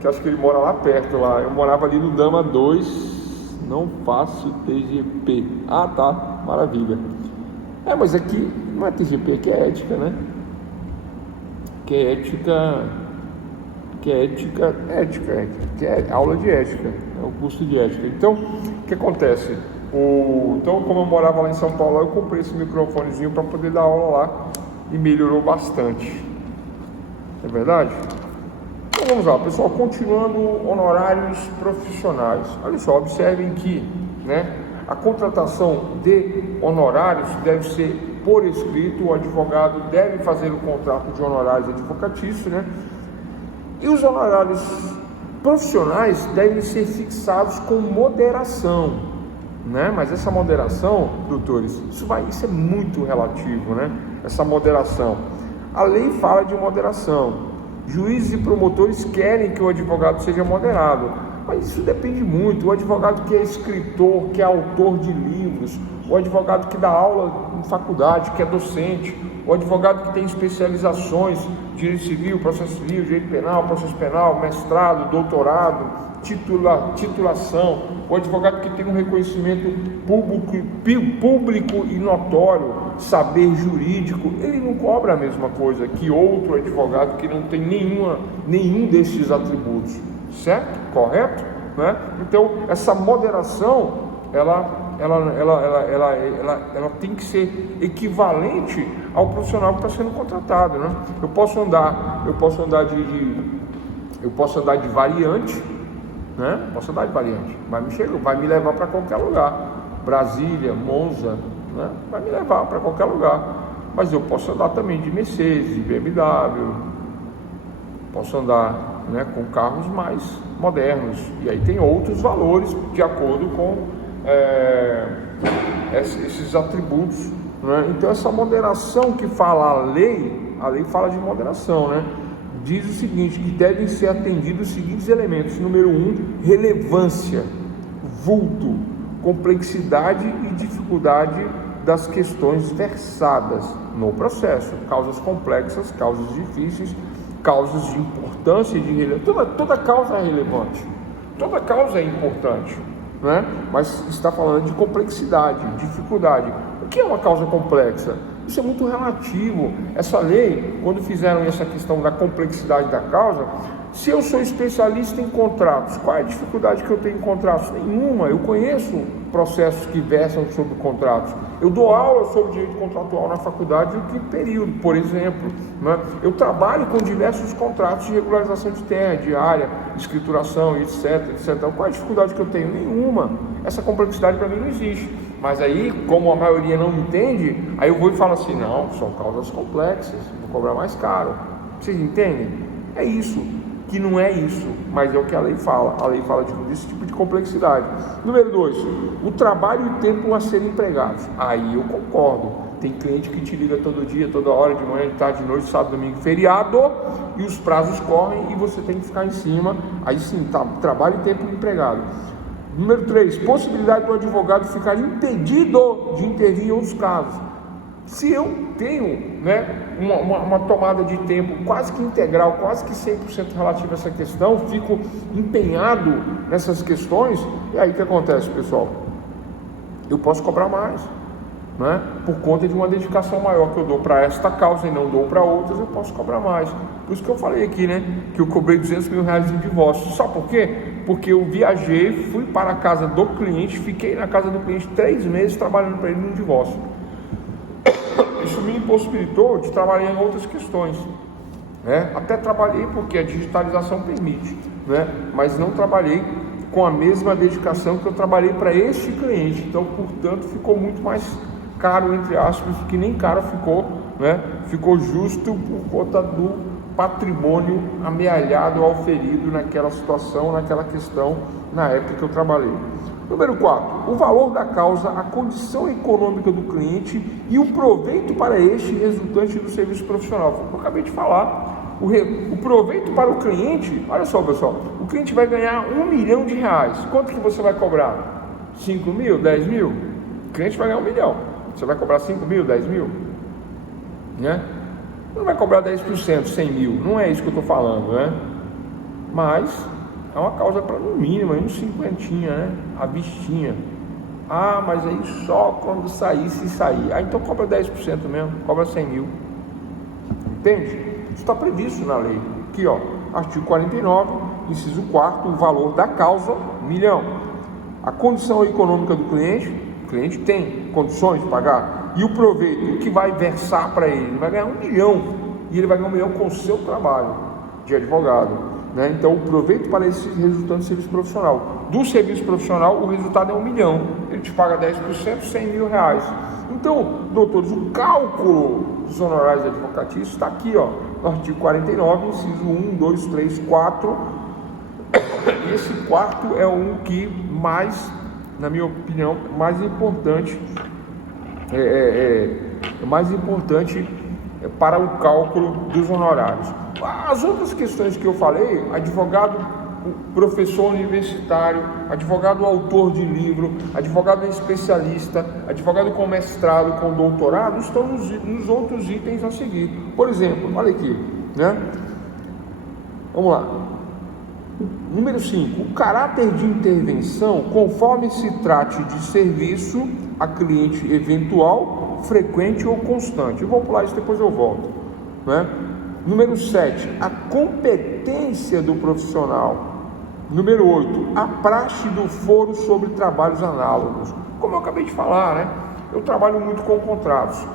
Que acho que ele mora lá perto, lá. Eu morava ali no Dama 2, não faço TGP. Ah, tá, maravilha. Mas aqui não é TGP, aqui é ética, né? Que é ética, que é aula de ética, é o curso de ética. Então, o que acontece? Então, como eu morava lá em São Paulo, eu comprei esse microfonezinho para poder dar aula lá e melhorou bastante. É verdade? Então vamos lá, pessoal, continuando honorários profissionais. Olha só, observem que, né, a contratação de honorários deve ser por escrito, o advogado deve fazer o contrato de honorários advocatícios, né? E os honorários profissionais devem ser fixados com moderação, né? Mas essa moderação, doutores, isso é muito relativo, né? Essa moderação. A lei fala de moderação. Juízes e promotores querem que o advogado seja moderado, mas isso depende muito. O advogado que é escritor, que é autor de livros, o advogado que dá aula em faculdade, que é docente, o advogado que tem especializações, direito civil, processo civil, direito penal, processo penal, mestrado, doutorado, titulação, o advogado que tem um reconhecimento público e notório, saber jurídico, ele não cobra a mesma coisa que outro advogado que não tem nenhum desses atributos, certo? Correto? Né? Então, essa moderação, ela tem que ser equivalente ao profissional que está sendo contratado, né? Eu posso andar de variante, né? Posso andar de variante, vai me levar para qualquer lugar. Brasília, Monza, né? Vai me levar para qualquer lugar. Mas eu posso andar também de Mercedes, de BMW, posso andar, né, com carros mais modernos. E aí tem outros valores de acordo com esses atributos, né? Então essa moderação que fala a lei fala de moderação, né? Diz o seguinte, que devem ser atendidos os seguintes elementos. Número 1, relevância, vulto, complexidade e dificuldade das questões versadas no processo, causas complexas, causas difíceis, causas de importância e de relevância. Toda causa é relevante, toda causa é importante, né? Mas está falando de complexidade, dificuldade. O que é uma causa complexa? Isso é muito relativo. Essa lei, quando fizeram essa questão da complexidade da causa, se eu sou especialista em contratos, qual é a dificuldade que eu tenho em contratos? Nenhuma. Eu conheço processos que versam sobre contratos. Eu dou aula sobre direito contratual na faculdade, em que período, por exemplo, né? Eu trabalho com diversos contratos de regularização de terra, de área, de escrituração, etc. Qual é a dificuldade que eu tenho? Nenhuma. Essa complexidade para mim não existe. Mas aí, como a maioria não entende, aí eu vou e falo assim, não, são causas complexas, vou cobrar mais caro. Vocês entendem? É isso, que não é isso, mas é o que a lei fala. A lei fala desse tipo de complexidade. Número 2, o trabalho e o tempo a serem empregados. Aí eu concordo. Tem cliente que te liga todo dia, toda hora, de manhã, de tarde, de noite, sábado, domingo, feriado, e os prazos correm e você tem que ficar em cima. Aí sim, tá, trabalho e tempo empregado. Número 3, possibilidade do advogado ficar impedido de intervir em outros casos. Se eu tenho, né, uma tomada de tempo quase que integral, quase que 100% relativa a essa questão, fico empenhado nessas questões, e aí o que acontece, pessoal? Eu posso cobrar mais, né? Por conta de uma dedicação maior que eu dou para esta causa e não dou para outras, eu posso cobrar mais. Por isso que eu falei aqui, né, que eu cobrei R$200 mil em divórcio. Sabe por quê? Porque eu viajei, fui para a casa do cliente, fiquei na casa do cliente 3 meses trabalhando para ele no divórcio. Isso me impossibilitou de trabalhar em outras questões, né? Até trabalhei porque a digitalização permite, né? Mas não trabalhei com a mesma dedicação que eu trabalhei para este cliente. Então, portanto, ficou muito mais caro, entre aspas, que nem caro ficou, né? Ficou justo por conta do patrimônio amealhado ao ferido naquela situação, naquela questão, na época que eu trabalhei. Número 4, o valor da causa, a condição econômica do cliente e o proveito para este resultante do serviço profissional. Foi o que eu acabei de falar. O proveito para o cliente, olha só pessoal, o cliente vai ganhar R$1 milhão. Quanto que você vai cobrar? 5 mil, 10 mil? O cliente vai ganhar 1 milhão. Você vai cobrar 5 mil, 10 mil? Né? Não vai cobrar 10%, 100 mil, não é isso que eu estou falando, né? Mas é uma causa para no mínimo, aí uns 50, né? A vistinha. Ah, mas aí só quando sair, se sair. Ah, então cobra 10% mesmo, cobra 100 mil. Entende? Isso está previsto na lei. Aqui, ó, artigo 49, inciso 4º, o valor da causa, 1 milhão. A condição econômica do cliente, o cliente tem condições de pagar. E o proveito que vai versar para ele vai ganhar 1 milhão. E ele vai ganhar 1 milhão com o seu trabalho de advogado, né? Então o proveito para esse resultante de serviço profissional. Do serviço profissional, o resultado é 1 milhão. Ele te paga 10%, 100 mil reais. Então, doutores, o cálculo dos honorários advocatícios está aqui, ó, no artigo 49, inciso 1, 2, 3, 4. Esse quarto é um que mais, na minha opinião, mais importante para o cálculo dos honorários. As outras questões que eu falei, advogado, professor universitário, advogado autor de livro, advogado especialista, advogado com mestrado, com doutorado, estão nos outros itens a seguir. Por exemplo, olha aqui, né? Vamos lá. Número 5, o caráter de intervenção, conforme se trate de serviço a cliente eventual, frequente ou constante. Eu vou pular isso, depois eu volto, né? Número 7, a competência do profissional. Número 8, a praxe do foro sobre trabalhos análogos. Como eu acabei de falar, né? Eu trabalho muito com contratos.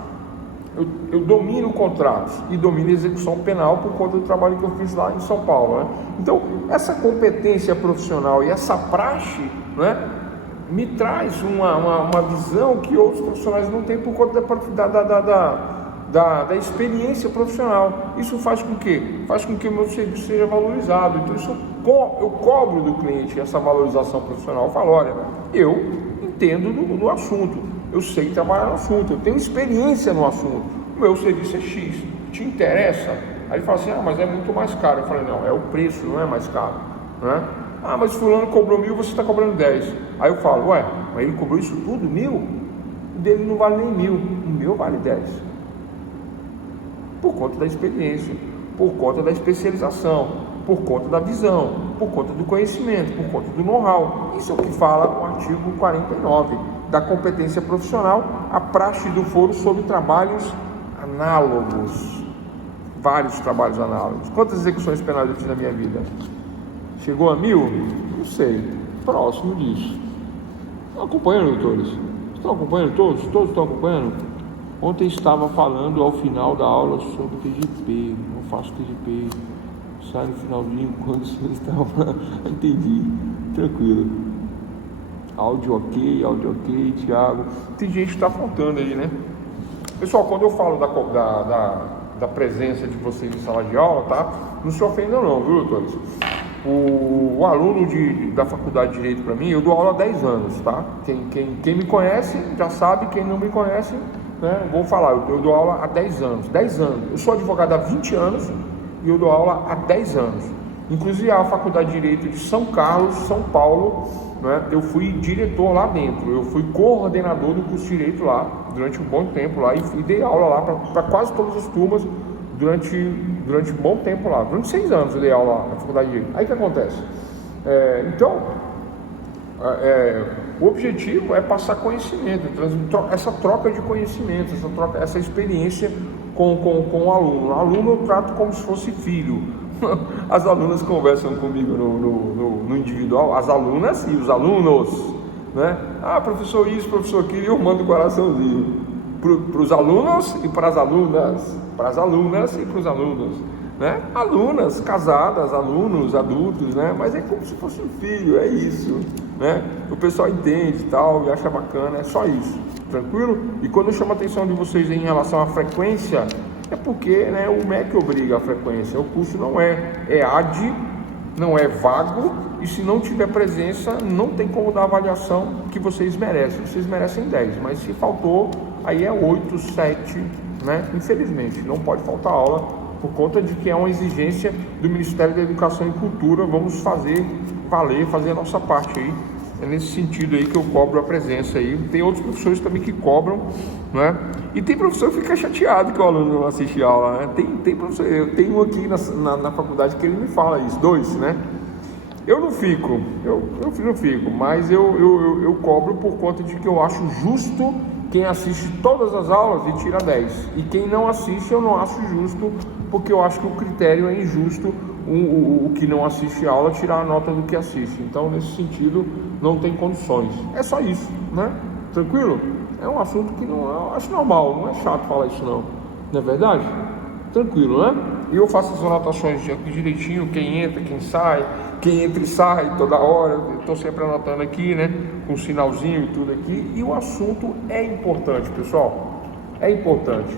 Eu domino contratos e domino execução penal por conta do trabalho que eu fiz lá em São Paulo, né? Então, essa competência profissional e essa praxe, né, me traz uma visão que outros profissionais não têm por conta da experiência profissional. Isso faz com que o meu serviço seja valorizado. Então, eu cobro do cliente essa valorização profissional. Eu falo, olha, eu entendo do assunto, eu sei trabalhar no assunto, eu tenho experiência no assunto, o meu serviço é X, te interessa? Aí ele fala assim, mas é muito mais caro. Eu falei, não, é o preço, não é mais caro, né? Ah, mas fulano cobrou 1.000, você está cobrando 10. Aí eu falo, mas ele cobrou isso tudo, 1.000? O dele não vale nem 1.000, o meu vale 10. Por conta da experiência, por conta da especialização, por conta da visão, por conta do conhecimento, por conta do know-how. Isso é o que fala o artigo 49 da competência profissional, a praxe do foro sobre trabalhos análogos. Vários trabalhos análogos. Quantas execuções penais eu fiz na minha vida? Chegou a 1.000? Não sei. Próximo disso. Estão acompanhando, doutores? Estão acompanhando todos? Todos estão acompanhando? Ontem estava falando ao final da aula sobre TGP. Não faço TGP. Sai no finalzinho quando você estava. Entendi. Tranquilo. Áudio ok, Thiago. Tem gente que está faltando aí, né? Pessoal, quando eu falo da presença de vocês em sala de aula, tá? Não se ofendam não, viu, doutores? O aluno da faculdade de Direito para mim, eu dou aula há 10 anos, tá? Quem me conhece já sabe, quem não me conhece, né? Vou falar, eu dou aula há 10 anos. 10 anos. Eu sou advogado há 20 anos e eu dou aula há 10 anos. Inclusive a Faculdade de Direito de São Carlos, São Paulo, né? Eu fui diretor lá dentro, eu fui coordenador do curso de Direito lá, durante um bom tempo lá, e dei aula lá para quase todas as turmas, durante um bom tempo lá, durante 6 anos eu dei aula lá na Faculdade de Direito. Aí o que acontece? O objetivo é passar conhecimento, essa troca de conhecimento, essa experiência com o aluno. O aluno eu trato como se fosse filho. As alunas conversam comigo no individual, as alunas e os alunos, né? Ah, professor isso, professor aquilo, eu mando o coraçãozinho para os alunos e para as alunas, para as alunas e para os alunos, né? Alunas, casadas, alunos, adultos, né? Mas é como se fosse um filho, é isso, né? O pessoal entende e tal, e acha bacana, é só isso, tranquilo? E quando eu chamo a atenção de vocês em relação à frequência, é porque, né, o MEC obriga a frequência, o curso não é AD, não é vago, e se não tiver presença, não tem como dar a avaliação que vocês merecem 10, mas se faltou, aí é 8, 7, né? Infelizmente, não pode faltar aula por conta de que é uma exigência do Ministério da Educação e Cultura. Vamos fazer valer, fazer a nossa parte aí. É nesse sentido aí que eu cobro a presença aí. Tem outros professores também que cobram, né? E tem professor que fica chateado que o aluno não assiste aula, né? Tem professor, eu tenho um aqui na faculdade que ele me fala isso, 2, né? Eu não fico, mas eu cobro por conta de que eu acho justo quem assiste todas as aulas e tira 10. E quem não assiste, eu não acho justo, porque eu acho que o critério é injusto o que não assiste a aula tirar a nota do que assiste. Então, nesse sentido, não tem condições. É só isso, né? Tranquilo? É um assunto que não, eu acho normal, não é chato falar isso não. Não é verdade? Tranquilo, né? E eu faço as anotações aqui direitinho, quem entra, quem entra e sai toda hora, eu estou sempre anotando aqui, né? Com um sinalzinho e tudo aqui. E o assunto é importante, pessoal. É importante.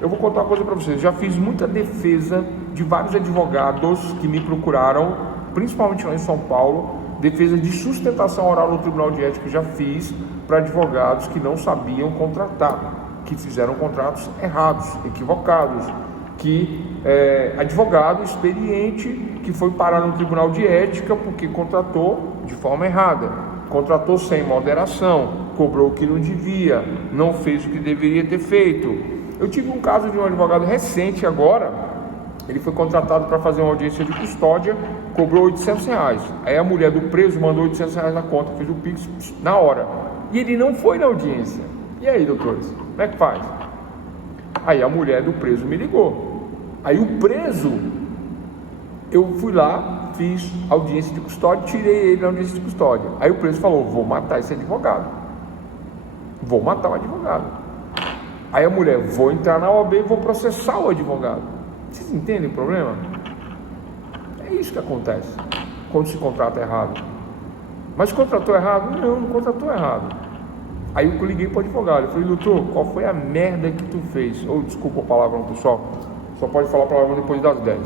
Eu vou contar uma coisa para vocês. Já fiz muita defesa de vários advogados que me procuraram, principalmente lá em São Paulo, defesa de sustentação oral no Tribunal de Ética. Já fiz para advogados que não sabiam contratar, que fizeram contratos errados, equivocados, advogado experiente que foi parar no Tribunal de Ética porque contratou de forma errada, contratou sem moderação, cobrou o que não devia, não fez o que deveria ter feito. Eu tive um caso de um advogado recente agora, ele foi contratado para fazer uma audiência de custódia, cobrou R$800. Aí a mulher do preso mandou R$800 na conta, fez o Pix na hora. E ele não foi na audiência. E aí, doutores, como é que faz? Aí a mulher do preso me ligou. Aí o preso, eu fui lá, fiz audiência de custódia, tirei ele na audiência de custódia. Aí o preso falou, vou matar esse advogado. Vou matar o advogado. Aí a mulher, vou entrar na OAB e vou processar o advogado. Vocês entendem o problema? É isso que acontece quando se contrata errado. Mas contratou errado? Não contratou errado. Aí eu liguei para o advogado, eu falei, doutor, qual foi a merda que tu fez? Ou desculpa a palavra, pessoal, só pode falar a palavra depois das 10.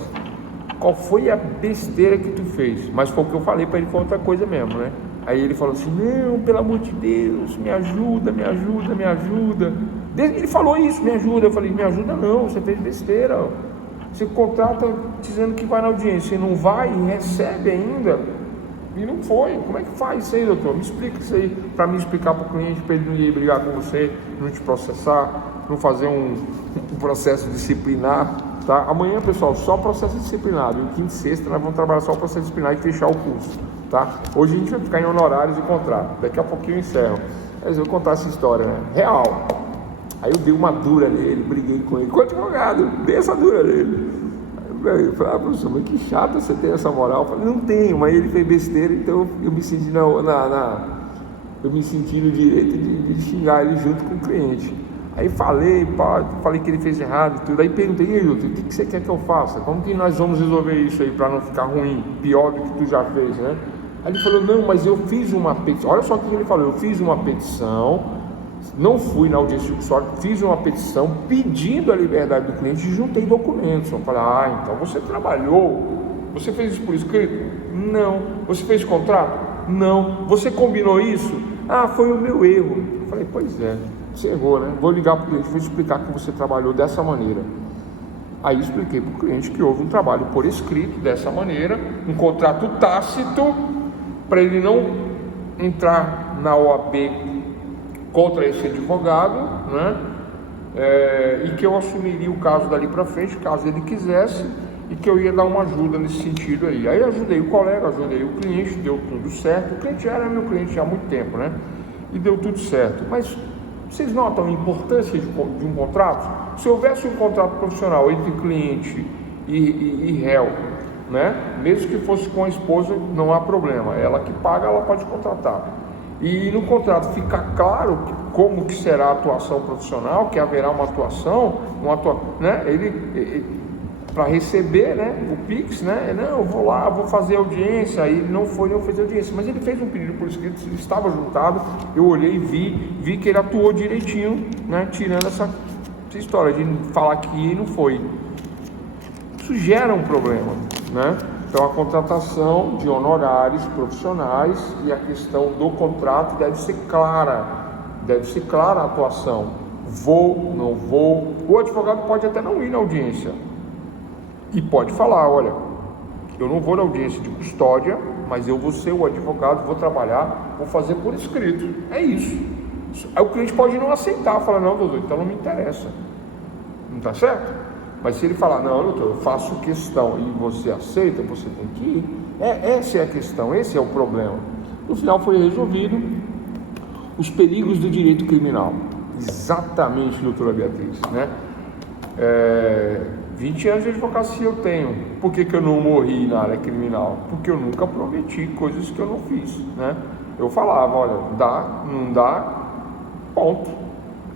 Qual foi a besteira que tu fez? Mas foi o que eu falei para ele, foi outra coisa mesmo, né? Aí ele falou assim, não, pelo amor de Deus, me ajuda. Ele falou isso, me ajuda. Eu falei, me ajuda não, você fez besteira. Você contrata dizendo que vai na audiência e não vai e recebe ainda. E não foi. Como é que faz isso aí, doutor? Me explica isso aí, para me explicar para o cliente, para ele não ir brigar com você, não te processar, não fazer um processo disciplinar, tá? Amanhã, pessoal, só processo disciplinar. E quinta e sexta nós vamos trabalhar só o processo disciplinar e fechar o curso, tá? Hoje a gente vai ficar em honorários e contrato. Daqui a pouquinho eu encerro. Mas eu vou contar essa história, né? Real. Aí eu dei uma dura nele, briguei com ele, com o advogado, dei essa dura nele. Aí eu falei, professor, mas que chato você ter essa moral. Eu falei, não tenho, mas ele fez besteira, então eu me senti eu me senti no direito de xingar ele junto com o cliente. Aí falei que ele fez errado e tudo. Aí perguntei, e aí, doutor, o que você quer que eu faça? Como que nós vamos resolver isso aí para não ficar ruim, pior do que tu já fez, né? Aí ele falou, não, mas eu fiz uma petição. Olha só o que ele falou, eu fiz uma petição. Não fui na audiência de custódia, fiz uma petição pedindo a liberdade do cliente e juntei documentos. Eu falei, então você trabalhou, você fez isso por escrito? Não. Você fez contrato? Não. Você combinou isso? Foi o meu erro. Eu falei, pois é, você errou, né? Vou ligar para o cliente, vou explicar que você trabalhou dessa maneira. Aí expliquei para o cliente que houve um trabalho por escrito dessa maneira, um contrato tácito, para ele não entrar na OAB contra esse advogado, né? E que eu assumiria o caso dali para frente, caso ele quisesse, e que eu ia dar uma ajuda nesse sentido aí. Aí ajudei o colega, ajudei o cliente, deu tudo certo. O cliente já era meu cliente há muito tempo, né? E deu tudo certo. Mas vocês notam a importância de um contrato? Se houvesse um contrato profissional entre cliente e réu, né? Mesmo que fosse com a esposa, não há problema. Ela que paga, ela pode contratar. E no contrato fica claro como que será a atuação profissional, que haverá uma atuação, né? Ele para receber, né, o Pix, né? Não, eu vou lá, vou fazer audiência. Aí ele não fez audiência, mas ele fez um pedido por escrito, ele estava juntado. Eu olhei e vi que ele atuou direitinho, né? Tirando essa história de falar que não foi. Isso gera um problema, né? Então a contratação de honorários profissionais e a questão do contrato deve ser clara a atuação. Vou, não vou. O advogado pode até não ir na audiência, e pode falar, olha, eu não vou na audiência de custódia, mas eu vou ser o advogado, vou trabalhar, vou fazer por escrito. É isso. Aí o cliente pode não aceitar, falar, não, doutor, então não me interessa. Não está certo? Mas se ele falar, não, doutor, eu faço questão e você aceita, você tem que ir. Essa é a questão, esse é o problema. No final foi resolvido os perigos do direito criminal. Exatamente, doutora Beatriz, né? 20 anos de advocacia eu tenho. Por que eu não morri na área criminal? Porque eu nunca prometi coisas que eu não fiz, né? Eu falava, olha, dá, não dá, ponto.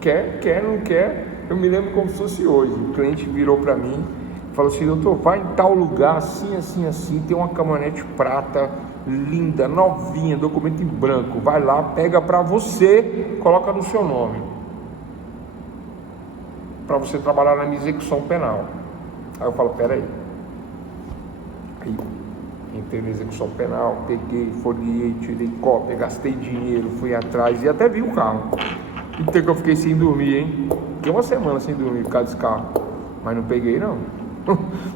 Quer, não quer. Eu me lembro como se fosse hoje. O cliente virou para mim e falou assim, doutor, vai em tal lugar, assim, assim, assim, tem uma caminhonete prata, linda, novinha, documento em branco, vai lá, pega para você, coloca no seu nome, para você trabalhar na minha execução penal. Aí eu falo, peraí. Aí entrei na execução penal, peguei, folhei, tirei cópia, gastei dinheiro, fui atrás e até vi o carro. Então que eu fiquei sem dormir, hein? Fiquei uma semana sem dormir por causa desse carro. Mas não peguei, não.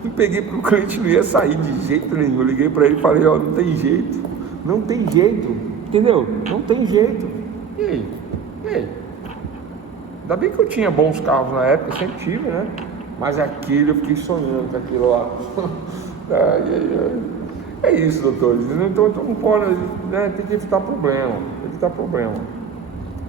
Não peguei porque o cliente não ia sair de jeito nenhum. Eu liguei para ele e falei, ó, não tem jeito. Não tem jeito. Entendeu? Não tem jeito. E aí? E aí? Ainda bem que eu tinha bons carros na época, sempre tive, né? Mas aquele eu fiquei sonhando com aquilo lá. É isso, doutores. Então não pode, né? Tem que evitar problema. Evitar problema.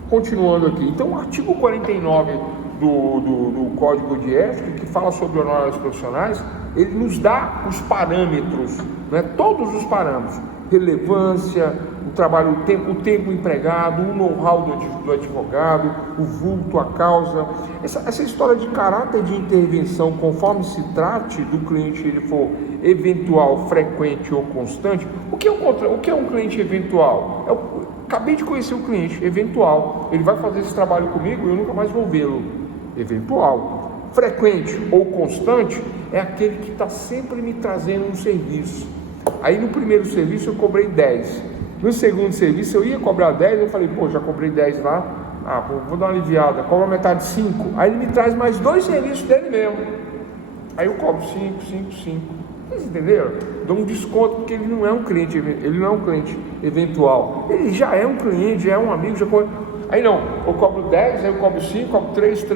Continuando aqui. Então o artigo 49 do Código de Ética, que fala sobre honorários profissionais, ele nos dá os parâmetros, né? Todos os parâmetros. Relevância, o trabalho, o tempo empregado, o know-how do advogado, o vulto, a causa. Essa história de caráter de intervenção, conforme se trate do cliente, ele for eventual, frequente ou constante. O que é um cliente eventual? Acabei de conhecer um cliente eventual, ele vai fazer esse trabalho comigo e eu nunca mais vou vê-lo. Eventual. Frequente ou constante é aquele que está sempre me trazendo um serviço. Aí no primeiro serviço eu cobrei 10. No segundo serviço eu ia cobrar 10, eu falei, pô, já cobrei 10 lá, vou dar uma aliviada, cobra metade 5. Aí ele me traz mais 2 serviços dele mesmo. Aí eu cobro 5. Vocês entenderam? Dou um desconto porque ele não é um cliente eventual. Ele já é um cliente, já é um amigo, Aí não, eu cobro 10, aí eu cobro 5, cobro 3.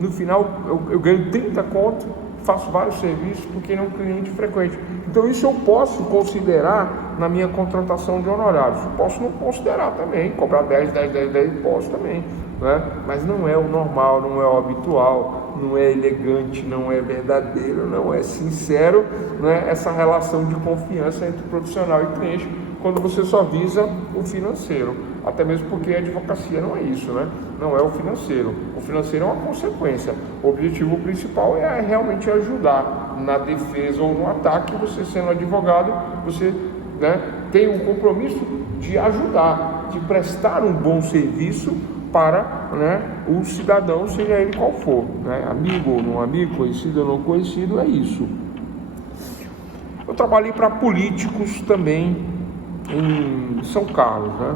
No final eu ganho 30 conto, faço vários serviços porque ele é um cliente frequente. Então isso eu posso considerar na minha contratação de honorários. Posso não considerar também, cobrar 10, posso também, né? Mas não é o normal, não é o habitual, não é elegante, não é verdadeiro, não é sincero, né? Essa relação de confiança entre profissional e cliente, quando você só visa o financeiro. Até mesmo porque a advocacia não é isso, né? Não é o financeiro. O financeiro é uma consequência. O objetivo principal é realmente ajudar na defesa ou no ataque. Você sendo advogado, você, né, tem um compromisso de ajudar, de prestar um bom serviço para, né, o cidadão, seja ele qual for, né? Amigo ou não amigo, conhecido ou não conhecido, é isso. Eu trabalhei para políticos também em São Carlos, né?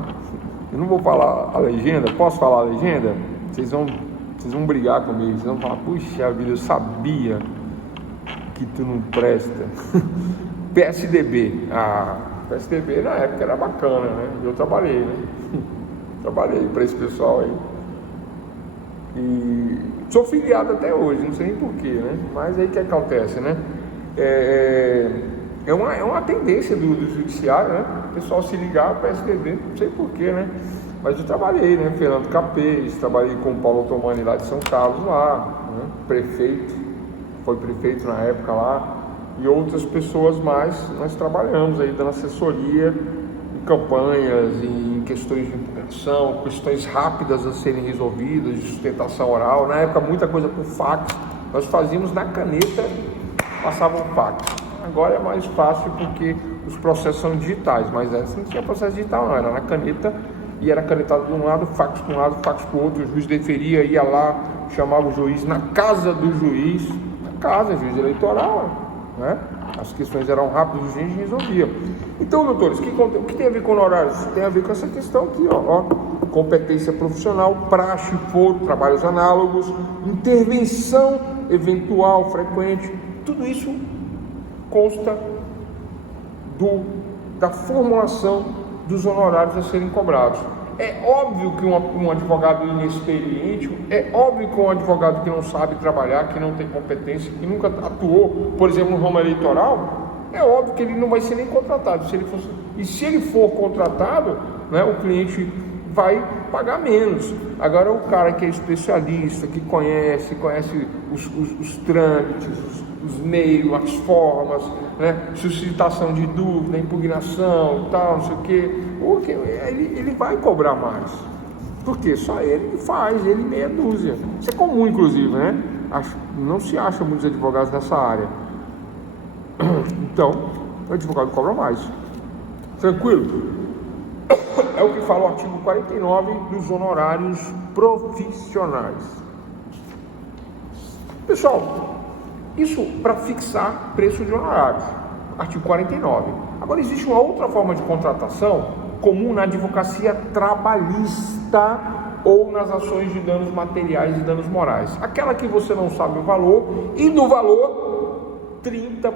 Eu não vou falar a legenda, posso falar a legenda? Vocês vão brigar comigo, vocês vão falar, puxa vida, eu sabia que tu não presta. PSDB, PSDB na época era bacana, né? Eu trabalhei, né? Trabalhei para esse pessoal aí. E sou filiado até hoje, não sei nem porquê, né? Mas aí o que acontece, né? É uma tendência do judiciário, né? O pessoal se ligar para PSDB, não sei porquê, né? Mas eu trabalhei, né? Fernando Capês, trabalhei com o Paulo Otomani lá de São Carlos, lá, né? Prefeito, foi prefeito na época lá, e outras pessoas mais. Nós trabalhamos aí dando assessoria em campanhas, em questões de impugnação, questões rápidas a serem resolvidas, de sustentação oral. Na época, muita coisa por fax, nós fazíamos na caneta, passavam fax. Agora é mais fácil porque os processos são digitais, mas antes não tinha processo digital, não, era na caneta, e era canetado de um lado, fax para um lado, fax para o outro. O juiz deferia, ia lá, chamava o juiz na casa do juiz, juiz eleitoral, né? As questões eram rápidas, o juiz resolvia. Então, doutores, o que tem a ver com honorários? Tem a ver com essa questão aqui, ó, competência profissional, praxe, foro, trabalhos análogos, intervenção eventual, frequente. tudo isso consta da formulação dos honorários a serem cobrados. É óbvio que um advogado inexperiente, é óbvio que um advogado que não sabe trabalhar, que não tem competência, que nunca atuou, por exemplo, no ramo eleitoral, é óbvio que ele não vai ser nem contratado. Se ele for contratado, né, o cliente vai pagar menos. Agora, o cara que é especialista, que conhece os trâmites, os meios, as formas, né, suscitação de dúvida, impugnação e tal, não sei o quê, ele vai cobrar mais. Porque só ele faz, ele meia dúzia. Isso é comum, inclusive, né? Não se acha muitos advogados nessa área. Então, o advogado cobra mais. Tranquilo? É o que fala o artigo 49 dos honorários profissionais. Pessoal, isso para fixar preço de honorários, artigo 49. Agora, existe uma outra forma de contratação comum na advocacia trabalhista ou nas ações de danos materiais e danos morais. Aquela que você não sabe o valor e do valor 30%,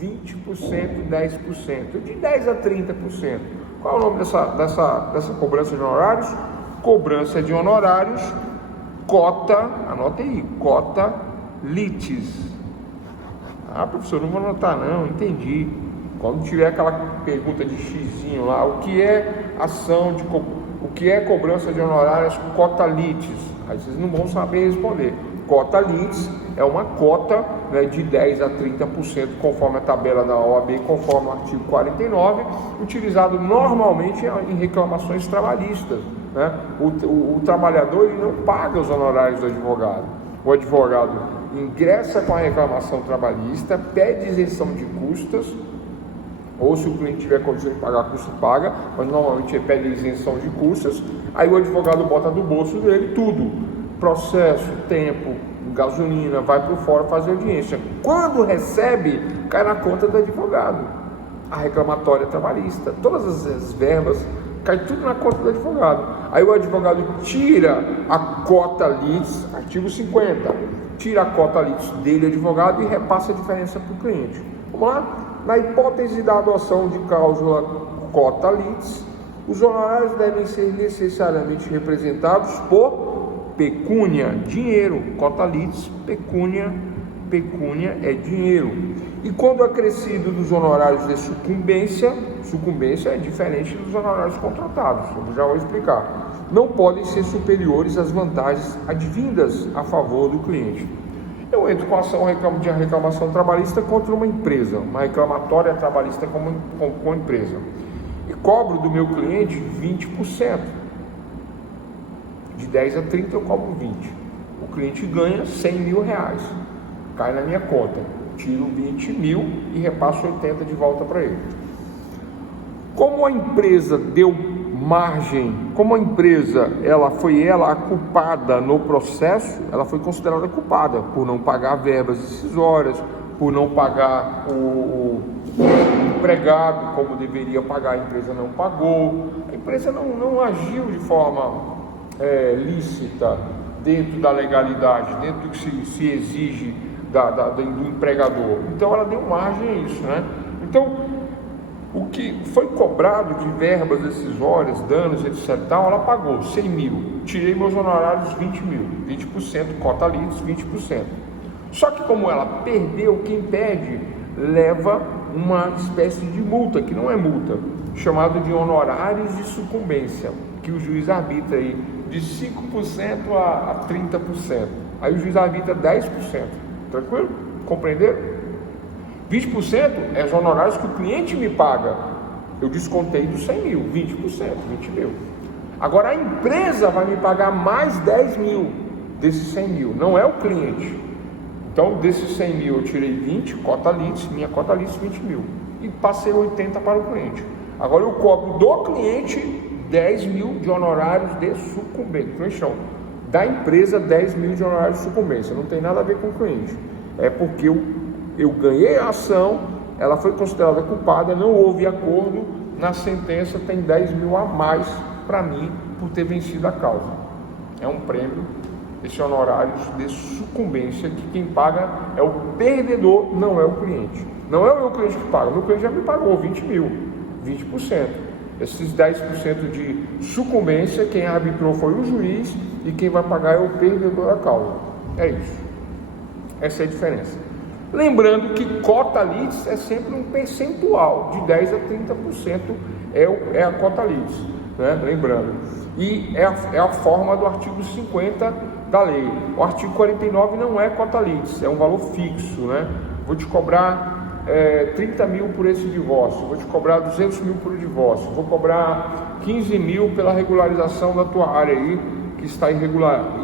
20%, 10%, de 10% a 30%. Qual é o nome dessa cobrança de honorários? Cobrança de honorários, cota, anota aí, cota litis. Ah, professor, não vou anotar não, entendi. Quando tiver aquela pergunta de xizinho lá, o que é o que é cobrança de honorários cota litis? Aí vocês não vão saber responder. Cota litis é uma cota, né, de 10% a 30%, conforme a tabela da OAB, conforme o artigo 49, utilizado normalmente em reclamações trabalhistas, né? O trabalhador ele não paga os honorários do advogado. O advogado ingressa com a reclamação trabalhista, pede isenção de custas, ou se o cliente tiver condição de pagar custo, paga, mas normalmente ele pede isenção de custas, aí o advogado bota do bolso dele tudo, processo, tempo, gasolina, vai para fora fazer audiência. Quando recebe, cai na conta do advogado, a reclamatória trabalhista, todas as verbas, cai tudo na conta do advogado. Aí o advogado tira a cota litis, artigo 50, tira a cota litis dele, advogado, e repassa a diferença para o cliente. Vamos lá? Na hipótese da adoção de cláusula cota litis, os honorários devem ser necessariamente representados por pecúnia, dinheiro. Cota litis, pecúnia é dinheiro. E quando acrescido dos honorários de sucumbência é diferente dos honorários contratados, eu já vou explicar, não podem ser superiores às vantagens advindas a favor do cliente. Eu entro com ação de reclamação trabalhista contra uma empresa, uma reclamatória trabalhista com a empresa, e cobro do meu cliente 20%. De 10 a 30 eu cobro 20. O cliente ganha 100 mil reais. Cai na minha conta. Tiro 20 mil e repasso 80 de volta para ele. Como a empresa deu margem, como a empresa foi a culpada no processo, ela foi considerada culpada por não pagar verbas decisórias, por não pagar o empregado como deveria pagar, a empresa não pagou, a empresa não agiu de forma lícita, dentro da legalidade, dentro do que se exige do empregador. Então ela deu margem a isso, né? Então, o que foi cobrado de verbas decisórias, danos, etc., ela pagou 100 mil, tirei meus honorários 20 mil, 20%, cota litis, 20%. Só que como ela perdeu, quem perde leva uma espécie de multa, que não é multa, chamado de honorários de sucumbência, que o juiz arbitra aí de 5% a 30%. Aí o juiz arbitra 10%. Tranquilo? Compreenderam? 20% é os honorários que o cliente me paga. Eu descontei dos 100 mil, 20%, 20 mil. Agora a empresa vai me pagar mais 10 mil desses 100 mil, não é o cliente. Então desses 100 mil eu tirei 20, cota litis, minha cota litis 20 mil. E passei 80 para o cliente. Agora eu cobro do cliente 10 mil de honorários de sucumbência. Da empresa 10 mil de honorários de sucumbência. Não tem nada a ver com o cliente. É porque eu ganhei a ação, ela foi considerada culpada, não houve acordo, na sentença tem 10 mil a mais para mim por ter vencido a causa. É um prêmio Esse honorário de sucumbência, que quem paga é o perdedor, não é o cliente. Não é o meu cliente que paga, o meu cliente já me pagou 20 mil, 20%. Esses 10% de sucumbência, quem arbitrou foi o juiz e quem vai pagar é o perdedor da causa. É isso. Essa é a diferença. Lembrando que cota litis é sempre um percentual, de 10% a 30% é a cota litis, né? Lembrando. E é a forma do artigo 50 da lei. O artigo 49 não é cota litis, é um valor fixo, né? Vou te cobrar 30 mil por esse divórcio, vou te cobrar 200 mil por divórcio, vou cobrar 15 mil pela regularização da tua área aí, que está irregular,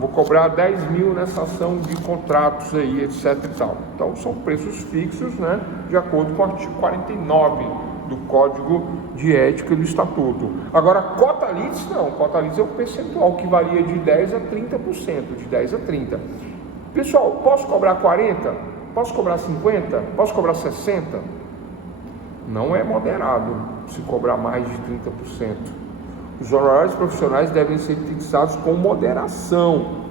vou cobrar 10 mil nessa ação de contratos aí, etc e tal. Então são preços fixos, né, de acordo com o artigo 49 do Código de Ética do Estatuto. Agora, cota litis não, cota litis é um percentual que varia de 10% a 30%, de 10% a 30%. Pessoal, posso cobrar 40%? Posso cobrar 50%? Posso cobrar 60%? Não é moderado se cobrar mais de 30%. Os honorários profissionais devem ser fixados com moderação.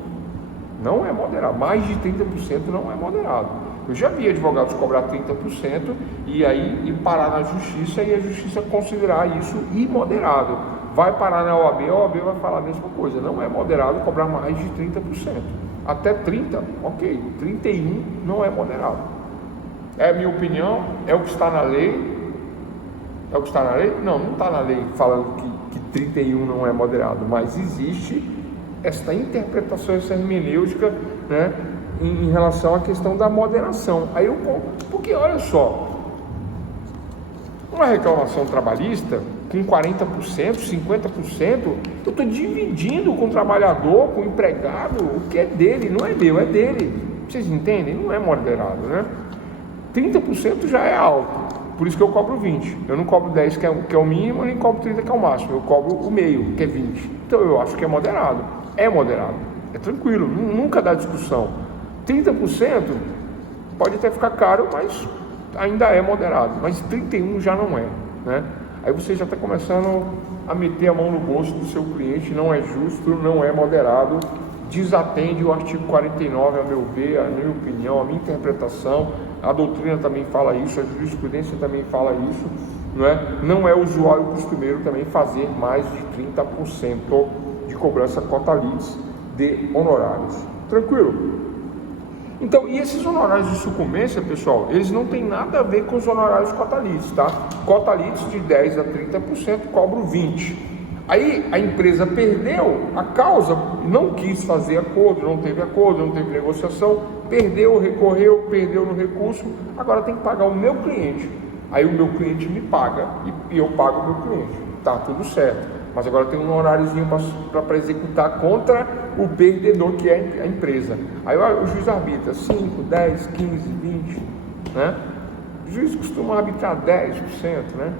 Não é moderado. Mais de 30% não é moderado. Eu já vi advogados cobrar 30% e parar na justiça e a justiça considerar isso imoderado. Vai parar na OAB, a OAB vai falar a mesma coisa. Não é moderado cobrar mais de 30%. Até 30%, ok. 31% não é moderado. É a minha opinião, é o que está na lei. É o que está na lei? Não, não está na lei falando que 31% não é moderado, mas existe esta interpretação, essa hermenêutica, né, em relação à questão da moderação. Porque olha só, uma reclamação trabalhista com 40%, 50%, eu estou dividindo com o trabalhador, com o empregado, o que é dele, não é meu, é dele. Vocês entendem? Não é moderado, né? 30% já é alto, por isso que eu cobro 20%. Eu não cobro 10%, que é o mínimo, nem cobro 30%, que é o máximo. Eu cobro o meio, que é 20%. Então eu acho que é moderado. É moderado. É tranquilo, nunca dá discussão. 30% pode até ficar caro, mas ainda é moderado. Mas 31% já não é, né? Aí você já está começando a meter a mão no bolso do seu cliente, não é justo, não é moderado, desatende o artigo 49, a meu ver, a minha opinião, a minha interpretação, a doutrina também fala isso, a jurisprudência também fala isso, não é usual e costumeiro também fazer mais de 30% de cobrança cota litis de honorários. Tranquilo? Então, e esses honorários de sucumbência, pessoal, eles não têm nada a ver com os honorários cota litis, tá? Cota litis de 10% a 30%, cobro 20%. Aí a empresa perdeu a causa, não quis fazer acordo, não teve negociação, perdeu, recorreu, perdeu no recurso, agora tem que pagar o meu cliente. Aí o meu cliente me paga e eu pago o meu cliente. Tá tudo certo. Mas agora tem um horáriozinho para executar contra o perdedor, que é a empresa. Aí o juiz arbitra 5, 10, 15, 20, né? O juiz costuma arbitrar 10%, né?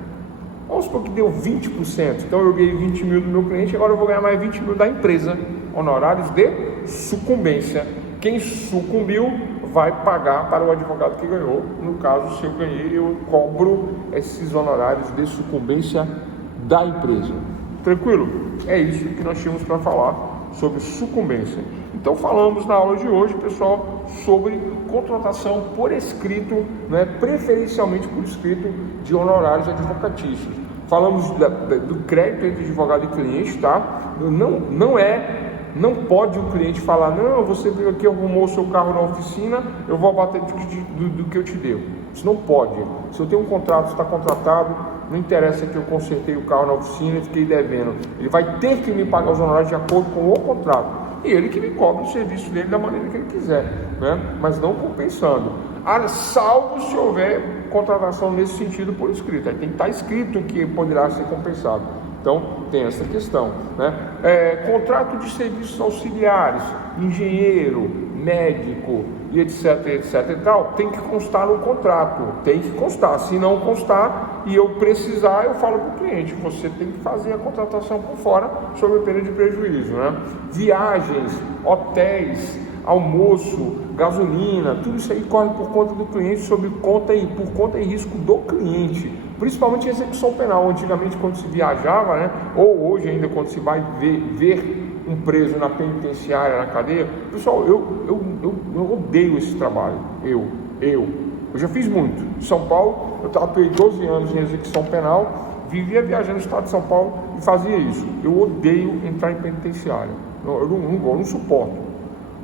Vamos supor que deu 20%. Então eu ganhei 20 mil do meu cliente, agora eu vou ganhar mais 20 mil da empresa. Honorários de sucumbência. Quem sucumbiu vai pagar para o advogado que ganhou. No caso, se eu ganhei, eu cobro esses honorários de sucumbência da empresa. Tranquilo? É isso que nós tínhamos para falar sobre sucumbência. Então falamos na aula de hoje, pessoal, sobre contratação por escrito, né, preferencialmente por escrito, de honorários advocatícios. Falamos do crédito entre advogado e cliente, tá? Não pode o cliente falar, não, você veio aqui, arrumou o seu carro na oficina, eu vou abater do que eu te devo. Isso não pode. Se eu tenho um contrato, está contratado, não interessa que eu consertei o carro na oficina e fiquei devendo. Ele vai ter que me pagar os honorários de acordo com o contrato. E ele que me cobra o serviço dele da maneira que ele quiser, né? Mas não compensando. Salvo se houver contratação nesse sentido por escrito. Aí tem que estar escrito que poderá ser compensado. Então, tem essa questão, né? Contrato de serviços auxiliares, engenheiro, médico e etc e tal, tem que constar no contrato, tem que constar. Se não constar e eu precisar, eu falo para o cliente, você tem que fazer a contratação por fora, sob pena de prejuízo, né? Viagens, hotéis, almoço, gasolina, tudo isso aí corre por conta do cliente, por conta e risco do cliente, principalmente execução penal. Antigamente, quando se viajava, né, ou hoje ainda quando se vai ver um preso na penitenciária, na cadeia. Pessoal, eu odeio esse trabalho. Eu já fiz muito. Em São Paulo, eu atuei 12 anos em execução penal, vivia viajando no estado de São Paulo e fazia isso. Eu odeio entrar em penitenciária. Eu não suporto.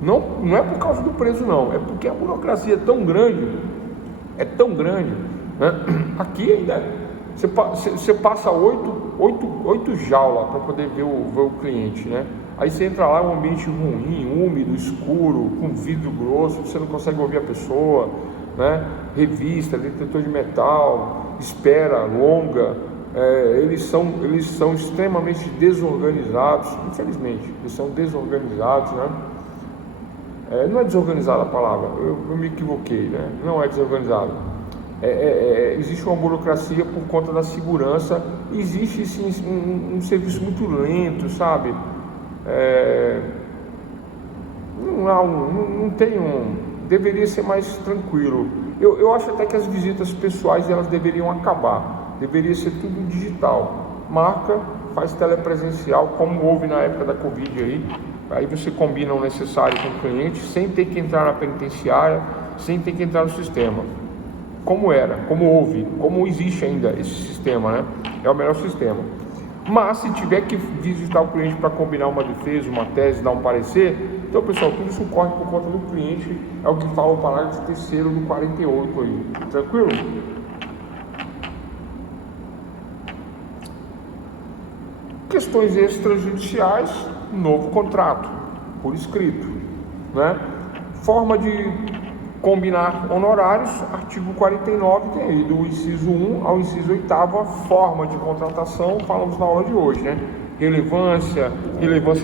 Não é por causa do preso, não. É porque a burocracia é tão grande, né? Aqui ainda você passa 8 jaulas para poder ver o cliente, né? Aí você entra lá, é um ambiente ruim, úmido, escuro, com vidro grosso, você não consegue ouvir a pessoa, né? Revista, detector de metal, espera longa. Eles são extremamente desorganizados, infelizmente. Eles são desorganizados, né? Não é desorganizada a palavra, eu me equivoquei, né? Não é desorganizado. Existe uma burocracia por conta da segurança. Existe sim, um serviço muito lento, sabe? Não tem deveria ser mais tranquilo. Eu acho até que as visitas pessoais elas deveriam acabar. Deveria ser tudo digital. Marca, faz telepresencial, como houve na época da Covid aí você combina o necessário com o cliente, sem ter que entrar na penitenciária, sem ter que entrar no sistema. Como existe ainda esse sistema, né? É o melhor sistema. Mas se tiver que visitar o cliente para combinar uma defesa, uma tese, dar um parecer, então pessoal, tudo isso corre por conta do cliente, é o que fala o parágrafo 3º do 48 aí, tranquilo? Questões extrajudiciais, novo contrato, por escrito, né? Forma de combinar honorários, artigo 49, tem aí do inciso 1 ao inciso 8º, a forma de contratação, falamos na aula de hoje, né? Relevância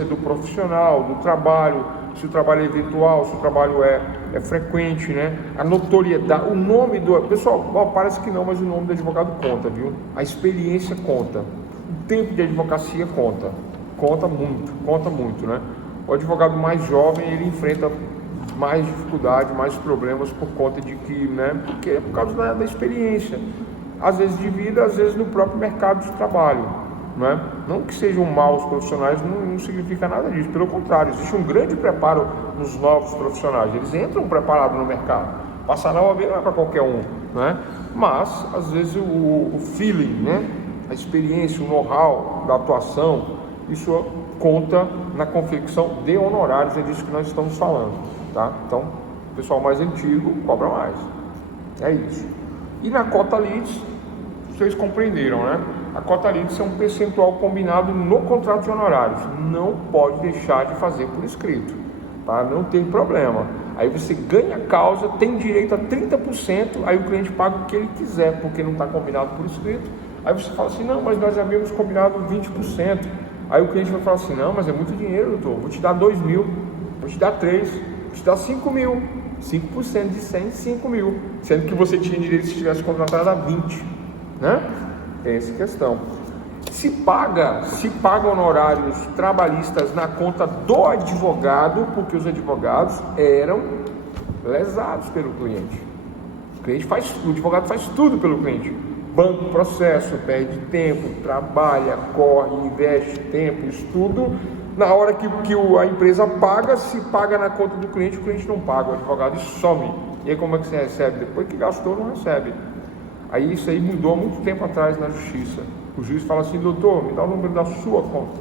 do profissional, do trabalho, se o trabalho é eventual, se o trabalho é frequente, né? A notoriedade, o nome do... Pessoal, parece que não, mas o nome do advogado conta, viu? A experiência conta. O tempo de advocacia conta muito, né? O advogado mais jovem, ele enfrenta mais dificuldade, mais problemas por conta de que, né? Porque é por causa da experiência, às vezes de vida, às vezes no próprio mercado de trabalho, né? Não que sejam maus profissionais, não significa nada disso, pelo contrário, existe um grande preparo nos novos profissionais, eles entram preparados no mercado. Passar na OAB não é para qualquer um, né? Mas às vezes o feeling, né? A experiência, o know-how da atuação, isso conta na confecção de honorários, é disso que nós estamos falando, tá? Então, o pessoal mais antigo cobra mais, é isso. E na cota litis, vocês compreenderam, né? A cota litis é um percentual combinado no contrato de honorários, não pode deixar de fazer por escrito, tá? Não tem problema. Aí você ganha a causa, tem direito a 30%, aí o cliente paga o que ele quiser, porque não está combinado por escrito. Aí você fala assim, não, mas nós havíamos combinado 20%. Aí o cliente vai falar assim, não, mas é muito dinheiro, doutor, vou te dar 2.000, vou te dar 3, vou te dar 5.000, 5% de 100, 5.000, sendo que você tinha direito se tivesse contratado a 20, né? Tem essa questão. Se paga honorários trabalhistas na conta do advogado, porque os advogados eram lesados pelo cliente. O advogado faz tudo pelo cliente. Banco processo, perde tempo, trabalha, corre, investe tempo, estudo. Na hora que a empresa paga, se paga na conta do cliente, o cliente não paga, o advogado some. E aí como é que você recebe? Depois que gastou, não recebe. Aí isso aí mudou há muito tempo atrás na justiça. O juiz fala assim, doutor, me dá o número da sua conta.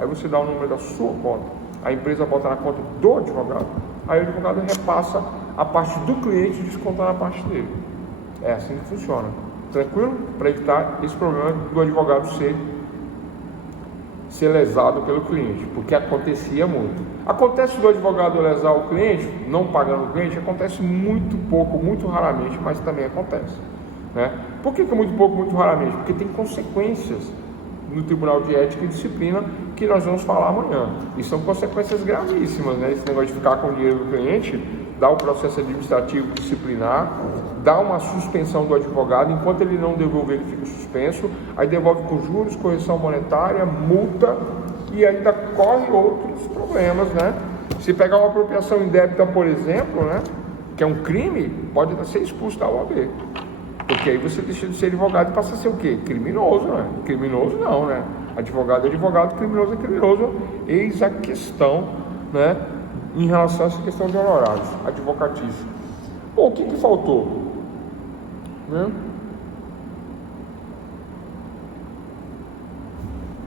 Aí você dá o número da sua conta. A empresa bota na conta do advogado. Aí o advogado repassa a parte do cliente descontando a parte dele. É assim que funciona. Tranquilo? Para evitar esse problema do advogado ser lesado pelo cliente, porque acontecia muito. Acontece do advogado lesar o cliente, não pagando o cliente, acontece muito pouco, muito raramente, mas também acontece, né? Por que muito pouco, muito raramente? Porque tem consequências no Tribunal de Ética e Disciplina que nós vamos falar amanhã, e são consequências gravíssimas, né? Esse negócio de ficar com o dinheiro do cliente, dá o processo administrativo disciplinar, dá uma suspensão do advogado, enquanto ele não devolver, ele fica suspenso, aí devolve com juros, correção monetária, multa, e ainda corre outros problemas, né? Se pegar uma apropriação indébita, por exemplo, né, que é um crime, pode ser expulso da OAB, porque aí você deixa de ser advogado e passa a ser o quê? Criminoso, né? Criminoso não, né? Advogado é advogado, criminoso é criminoso. Eis a questão, né, em relação a essa questão de honorários advocatícios. Bom, o que faltou? Né?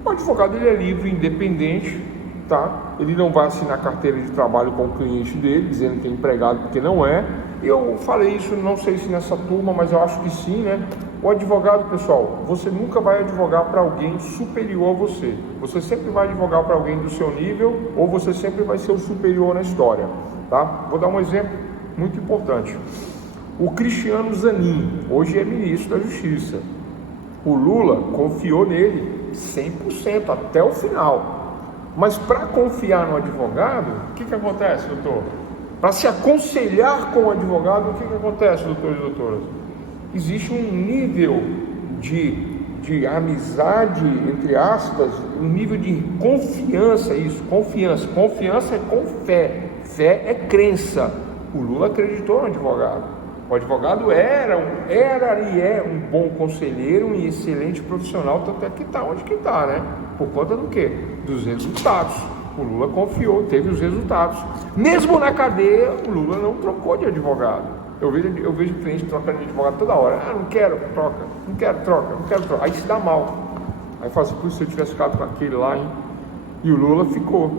O advogado ele é livre, independente, tá? Ele não vai assinar carteira de trabalho com o cliente dele, dizendo que é empregado, porque não é. Eu falei isso, não sei se nessa turma, mas eu acho que sim, né? O advogado, pessoal, você nunca vai advogar para alguém superior a você. Você sempre vai advogar para alguém do seu nível, ou você sempre vai ser o superior na história, tá? Vou dar um exemplo muito importante. O Cristiano Zanin, hoje é ministro da Justiça. O Lula confiou nele 100% até o final. Mas para confiar no advogado, o que acontece, doutor? Para se aconselhar com o advogado, o que acontece, doutores e doutoras? Existe um nível de amizade, entre aspas, um nível de confiança, confiança é com fé é crença. O Lula acreditou no advogado. O advogado era e é um bom conselheiro, um excelente profissional, tanto é que está onde que está, né? Por conta do quê? Dos resultados. O Lula confiou, teve os resultados. Mesmo na cadeia, o Lula não trocou de advogado. Eu vejo cliente trocando de advogado toda hora. Não quero, troca. Não quero, troca. Não quero, troca. Aí se dá mal. Aí fala assim, se eu tivesse ficado com aquele lá, hein? E o Lula ficou.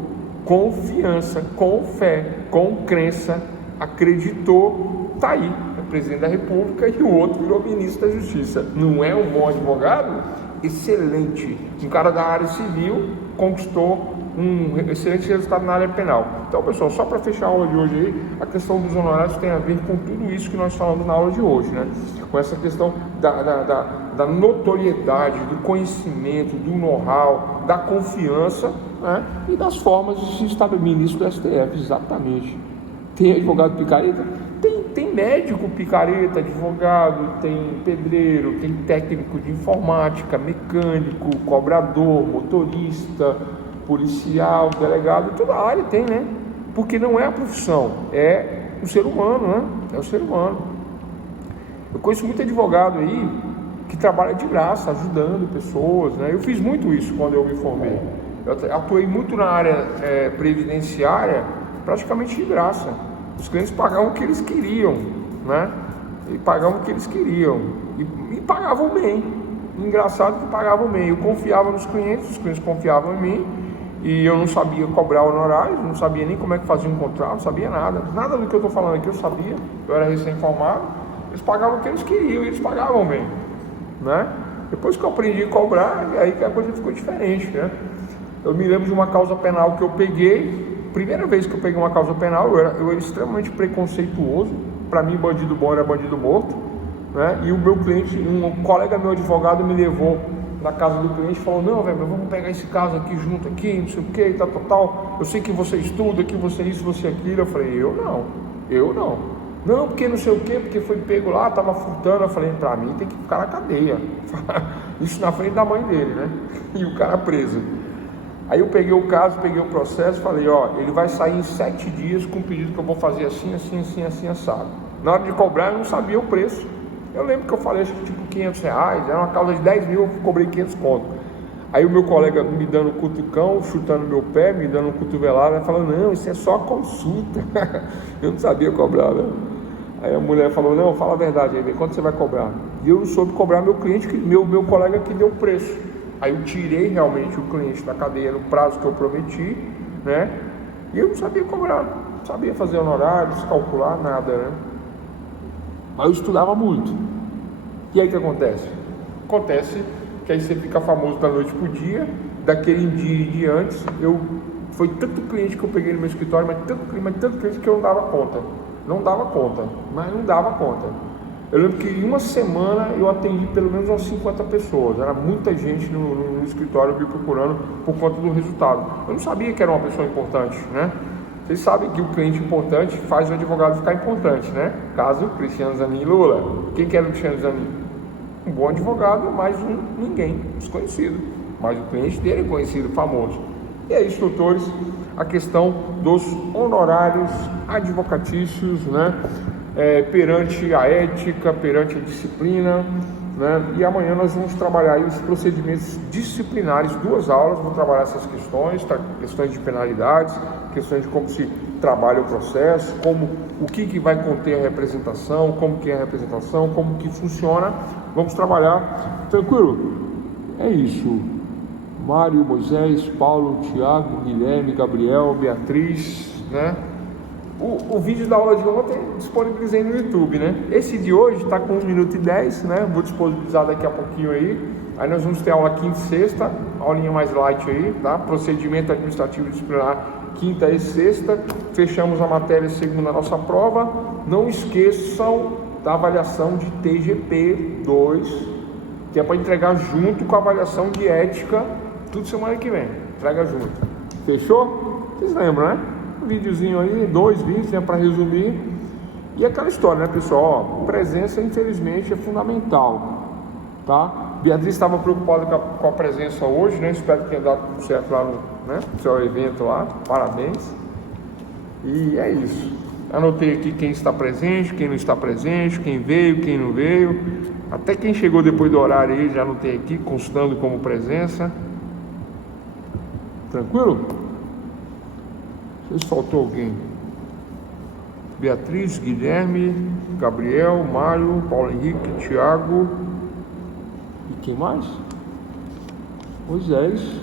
Confiança, com fé, com crença, acreditou, tá aí. Presidente da República, e o outro virou ministro da Justiça. Não é um bom advogado? Excelente. Um cara da área civil conquistou um excelente resultado na área penal. Então, pessoal, só para fechar a aula de hoje aí, a questão dos honorários tem a ver com tudo isso que nós falamos na aula de hoje, né? Com essa questão da notoriedade, do conhecimento, do know-how, da confiança, né? E das formas de se estabelecer. Ministro do STF, exatamente. Tem advogado picareta? Tem médico picareta, advogado, tem pedreiro, tem técnico de informática, mecânico, cobrador, motorista, policial, delegado, toda a área tem, né? Porque não é a profissão, é o ser humano, né? É o ser humano. Eu conheço muito advogado aí que trabalha de graça, ajudando pessoas, né? Eu fiz muito isso quando eu me formei. Eu atuei muito na área previdenciária, praticamente de graça. Os clientes pagavam o que eles queriam, né? E pagavam o que eles queriam. E pagavam bem. Engraçado que pagavam bem. Eu confiava nos clientes, os clientes confiavam em mim. E eu não sabia cobrar honorários, não sabia nem como é que fazia um contrato, não sabia nada. Nada do que eu estou falando aqui eu sabia. Eu era recém-formado. Eles pagavam o que eles queriam e eles pagavam bem, né? Depois que eu aprendi a cobrar, aí que a coisa ficou diferente, né? Eu me lembro de uma causa penal que eu peguei. Primeira vez que eu peguei uma causa penal, eu era extremamente preconceituoso. Para mim, bandido bom era bandido morto, né? E o meu cliente, um colega meu advogado, me levou na casa do cliente e falou: não, velho, vamos pegar esse caso aqui junto aqui, não sei o que, tal. Eu sei que você estuda, que você isso, você aquilo. Eu falei: eu não. Não, porque não sei o que, porque foi pego lá, tava furtando. Eu falei: pra mim tem que ficar na cadeia. Isso na frente da mãe dele, né? E o cara preso. Aí eu peguei o caso, peguei o processo, falei: ó, ele vai sair em 7 dias com o pedido que eu vou fazer assim, assado. Na hora de cobrar eu não sabia o preço. Eu lembro que eu falei, acho que tipo R$500, era uma causa de 10 mil, eu cobrei 500 conto. Aí o meu colega me dando um cutucão, chutando meu pé, me dando um cotovelado, falando: não, isso é só consulta. Eu não sabia cobrar, né? Aí a mulher falou: não, fala a verdade aí, quanto você vai cobrar? E eu não soube cobrar meu cliente, meu colega que deu o preço. Aí eu tirei realmente o cliente da cadeia no prazo que eu prometi, né? E eu não sabia cobrar, não sabia fazer honorários, calcular, nada, né? Mas eu estudava muito. E aí o que acontece? Acontece que aí você fica famoso da noite pro dia, daquele dia em diante. Foi tanto cliente que eu peguei no meu escritório, mas tanto cliente que eu não dava conta. Não dava conta. Eu lembro que em uma semana eu atendi pelo menos umas 50 pessoas. Era muita gente no escritório me procurando por conta do resultado. Eu não sabia que era uma pessoa importante, né? Vocês sabem que o cliente importante faz o advogado ficar importante, né? Caso Cristiano Zanin e Lula. Quem que era o Cristiano Zanin? Um bom advogado, mas ninguém, desconhecido. Mas o cliente dele é conhecido, famoso. E é isso, doutores, a questão dos honorários advocatícios, né? Perante a ética, perante a disciplina, né? E amanhã nós vamos trabalhar aí os procedimentos disciplinares, 2 aulas, vou trabalhar essas questões, tá? Questões de penalidades, questões de como se trabalha o processo, como o que vai conter a representação, como que é a representação, como que funciona. Vamos trabalhar, tranquilo? É isso. Mário, Moisés, Paulo, Tiago, Guilherme, Gabriel, Beatriz, né? O vídeo da aula de ontem disponibilizei no YouTube, né? Esse de hoje está com 1 minuto e 10, né? Vou disponibilizar daqui a pouquinho aí. Aí nós vamos ter aula quinta e sexta, aulinha mais light aí, tá? Procedimento administrativo disciplinar, quinta e sexta. Fechamos a matéria segundo a nossa prova. Não esqueçam da avaliação de TGP 2, que é para entregar junto com a avaliação de ética, tudo semana que vem. Entrega junto. Fechou? Vocês lembram, né? Um videozinho aí, 2 vídeos, né, para resumir. E aquela história, né, pessoal? Ó, presença, infelizmente, é fundamental, tá? Beatriz estava preocupada com a presença hoje, né? Espero que tenha dado tudo certo lá no seu evento lá. Parabéns. E é isso. Anotei aqui quem está presente, quem não está presente, quem veio, quem não veio. Até quem chegou depois do horário aí, já anotei aqui, constando como presença. Tranquilo? Não sei se faltou alguém. Beatriz, Guilherme, Gabriel, Mário, Paulo Henrique, Tiago. E quem mais? Moisés.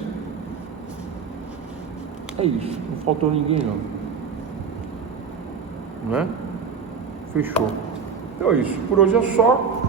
É isso, não faltou ninguém não. Né? Fechou. Então é isso. Por hoje é só.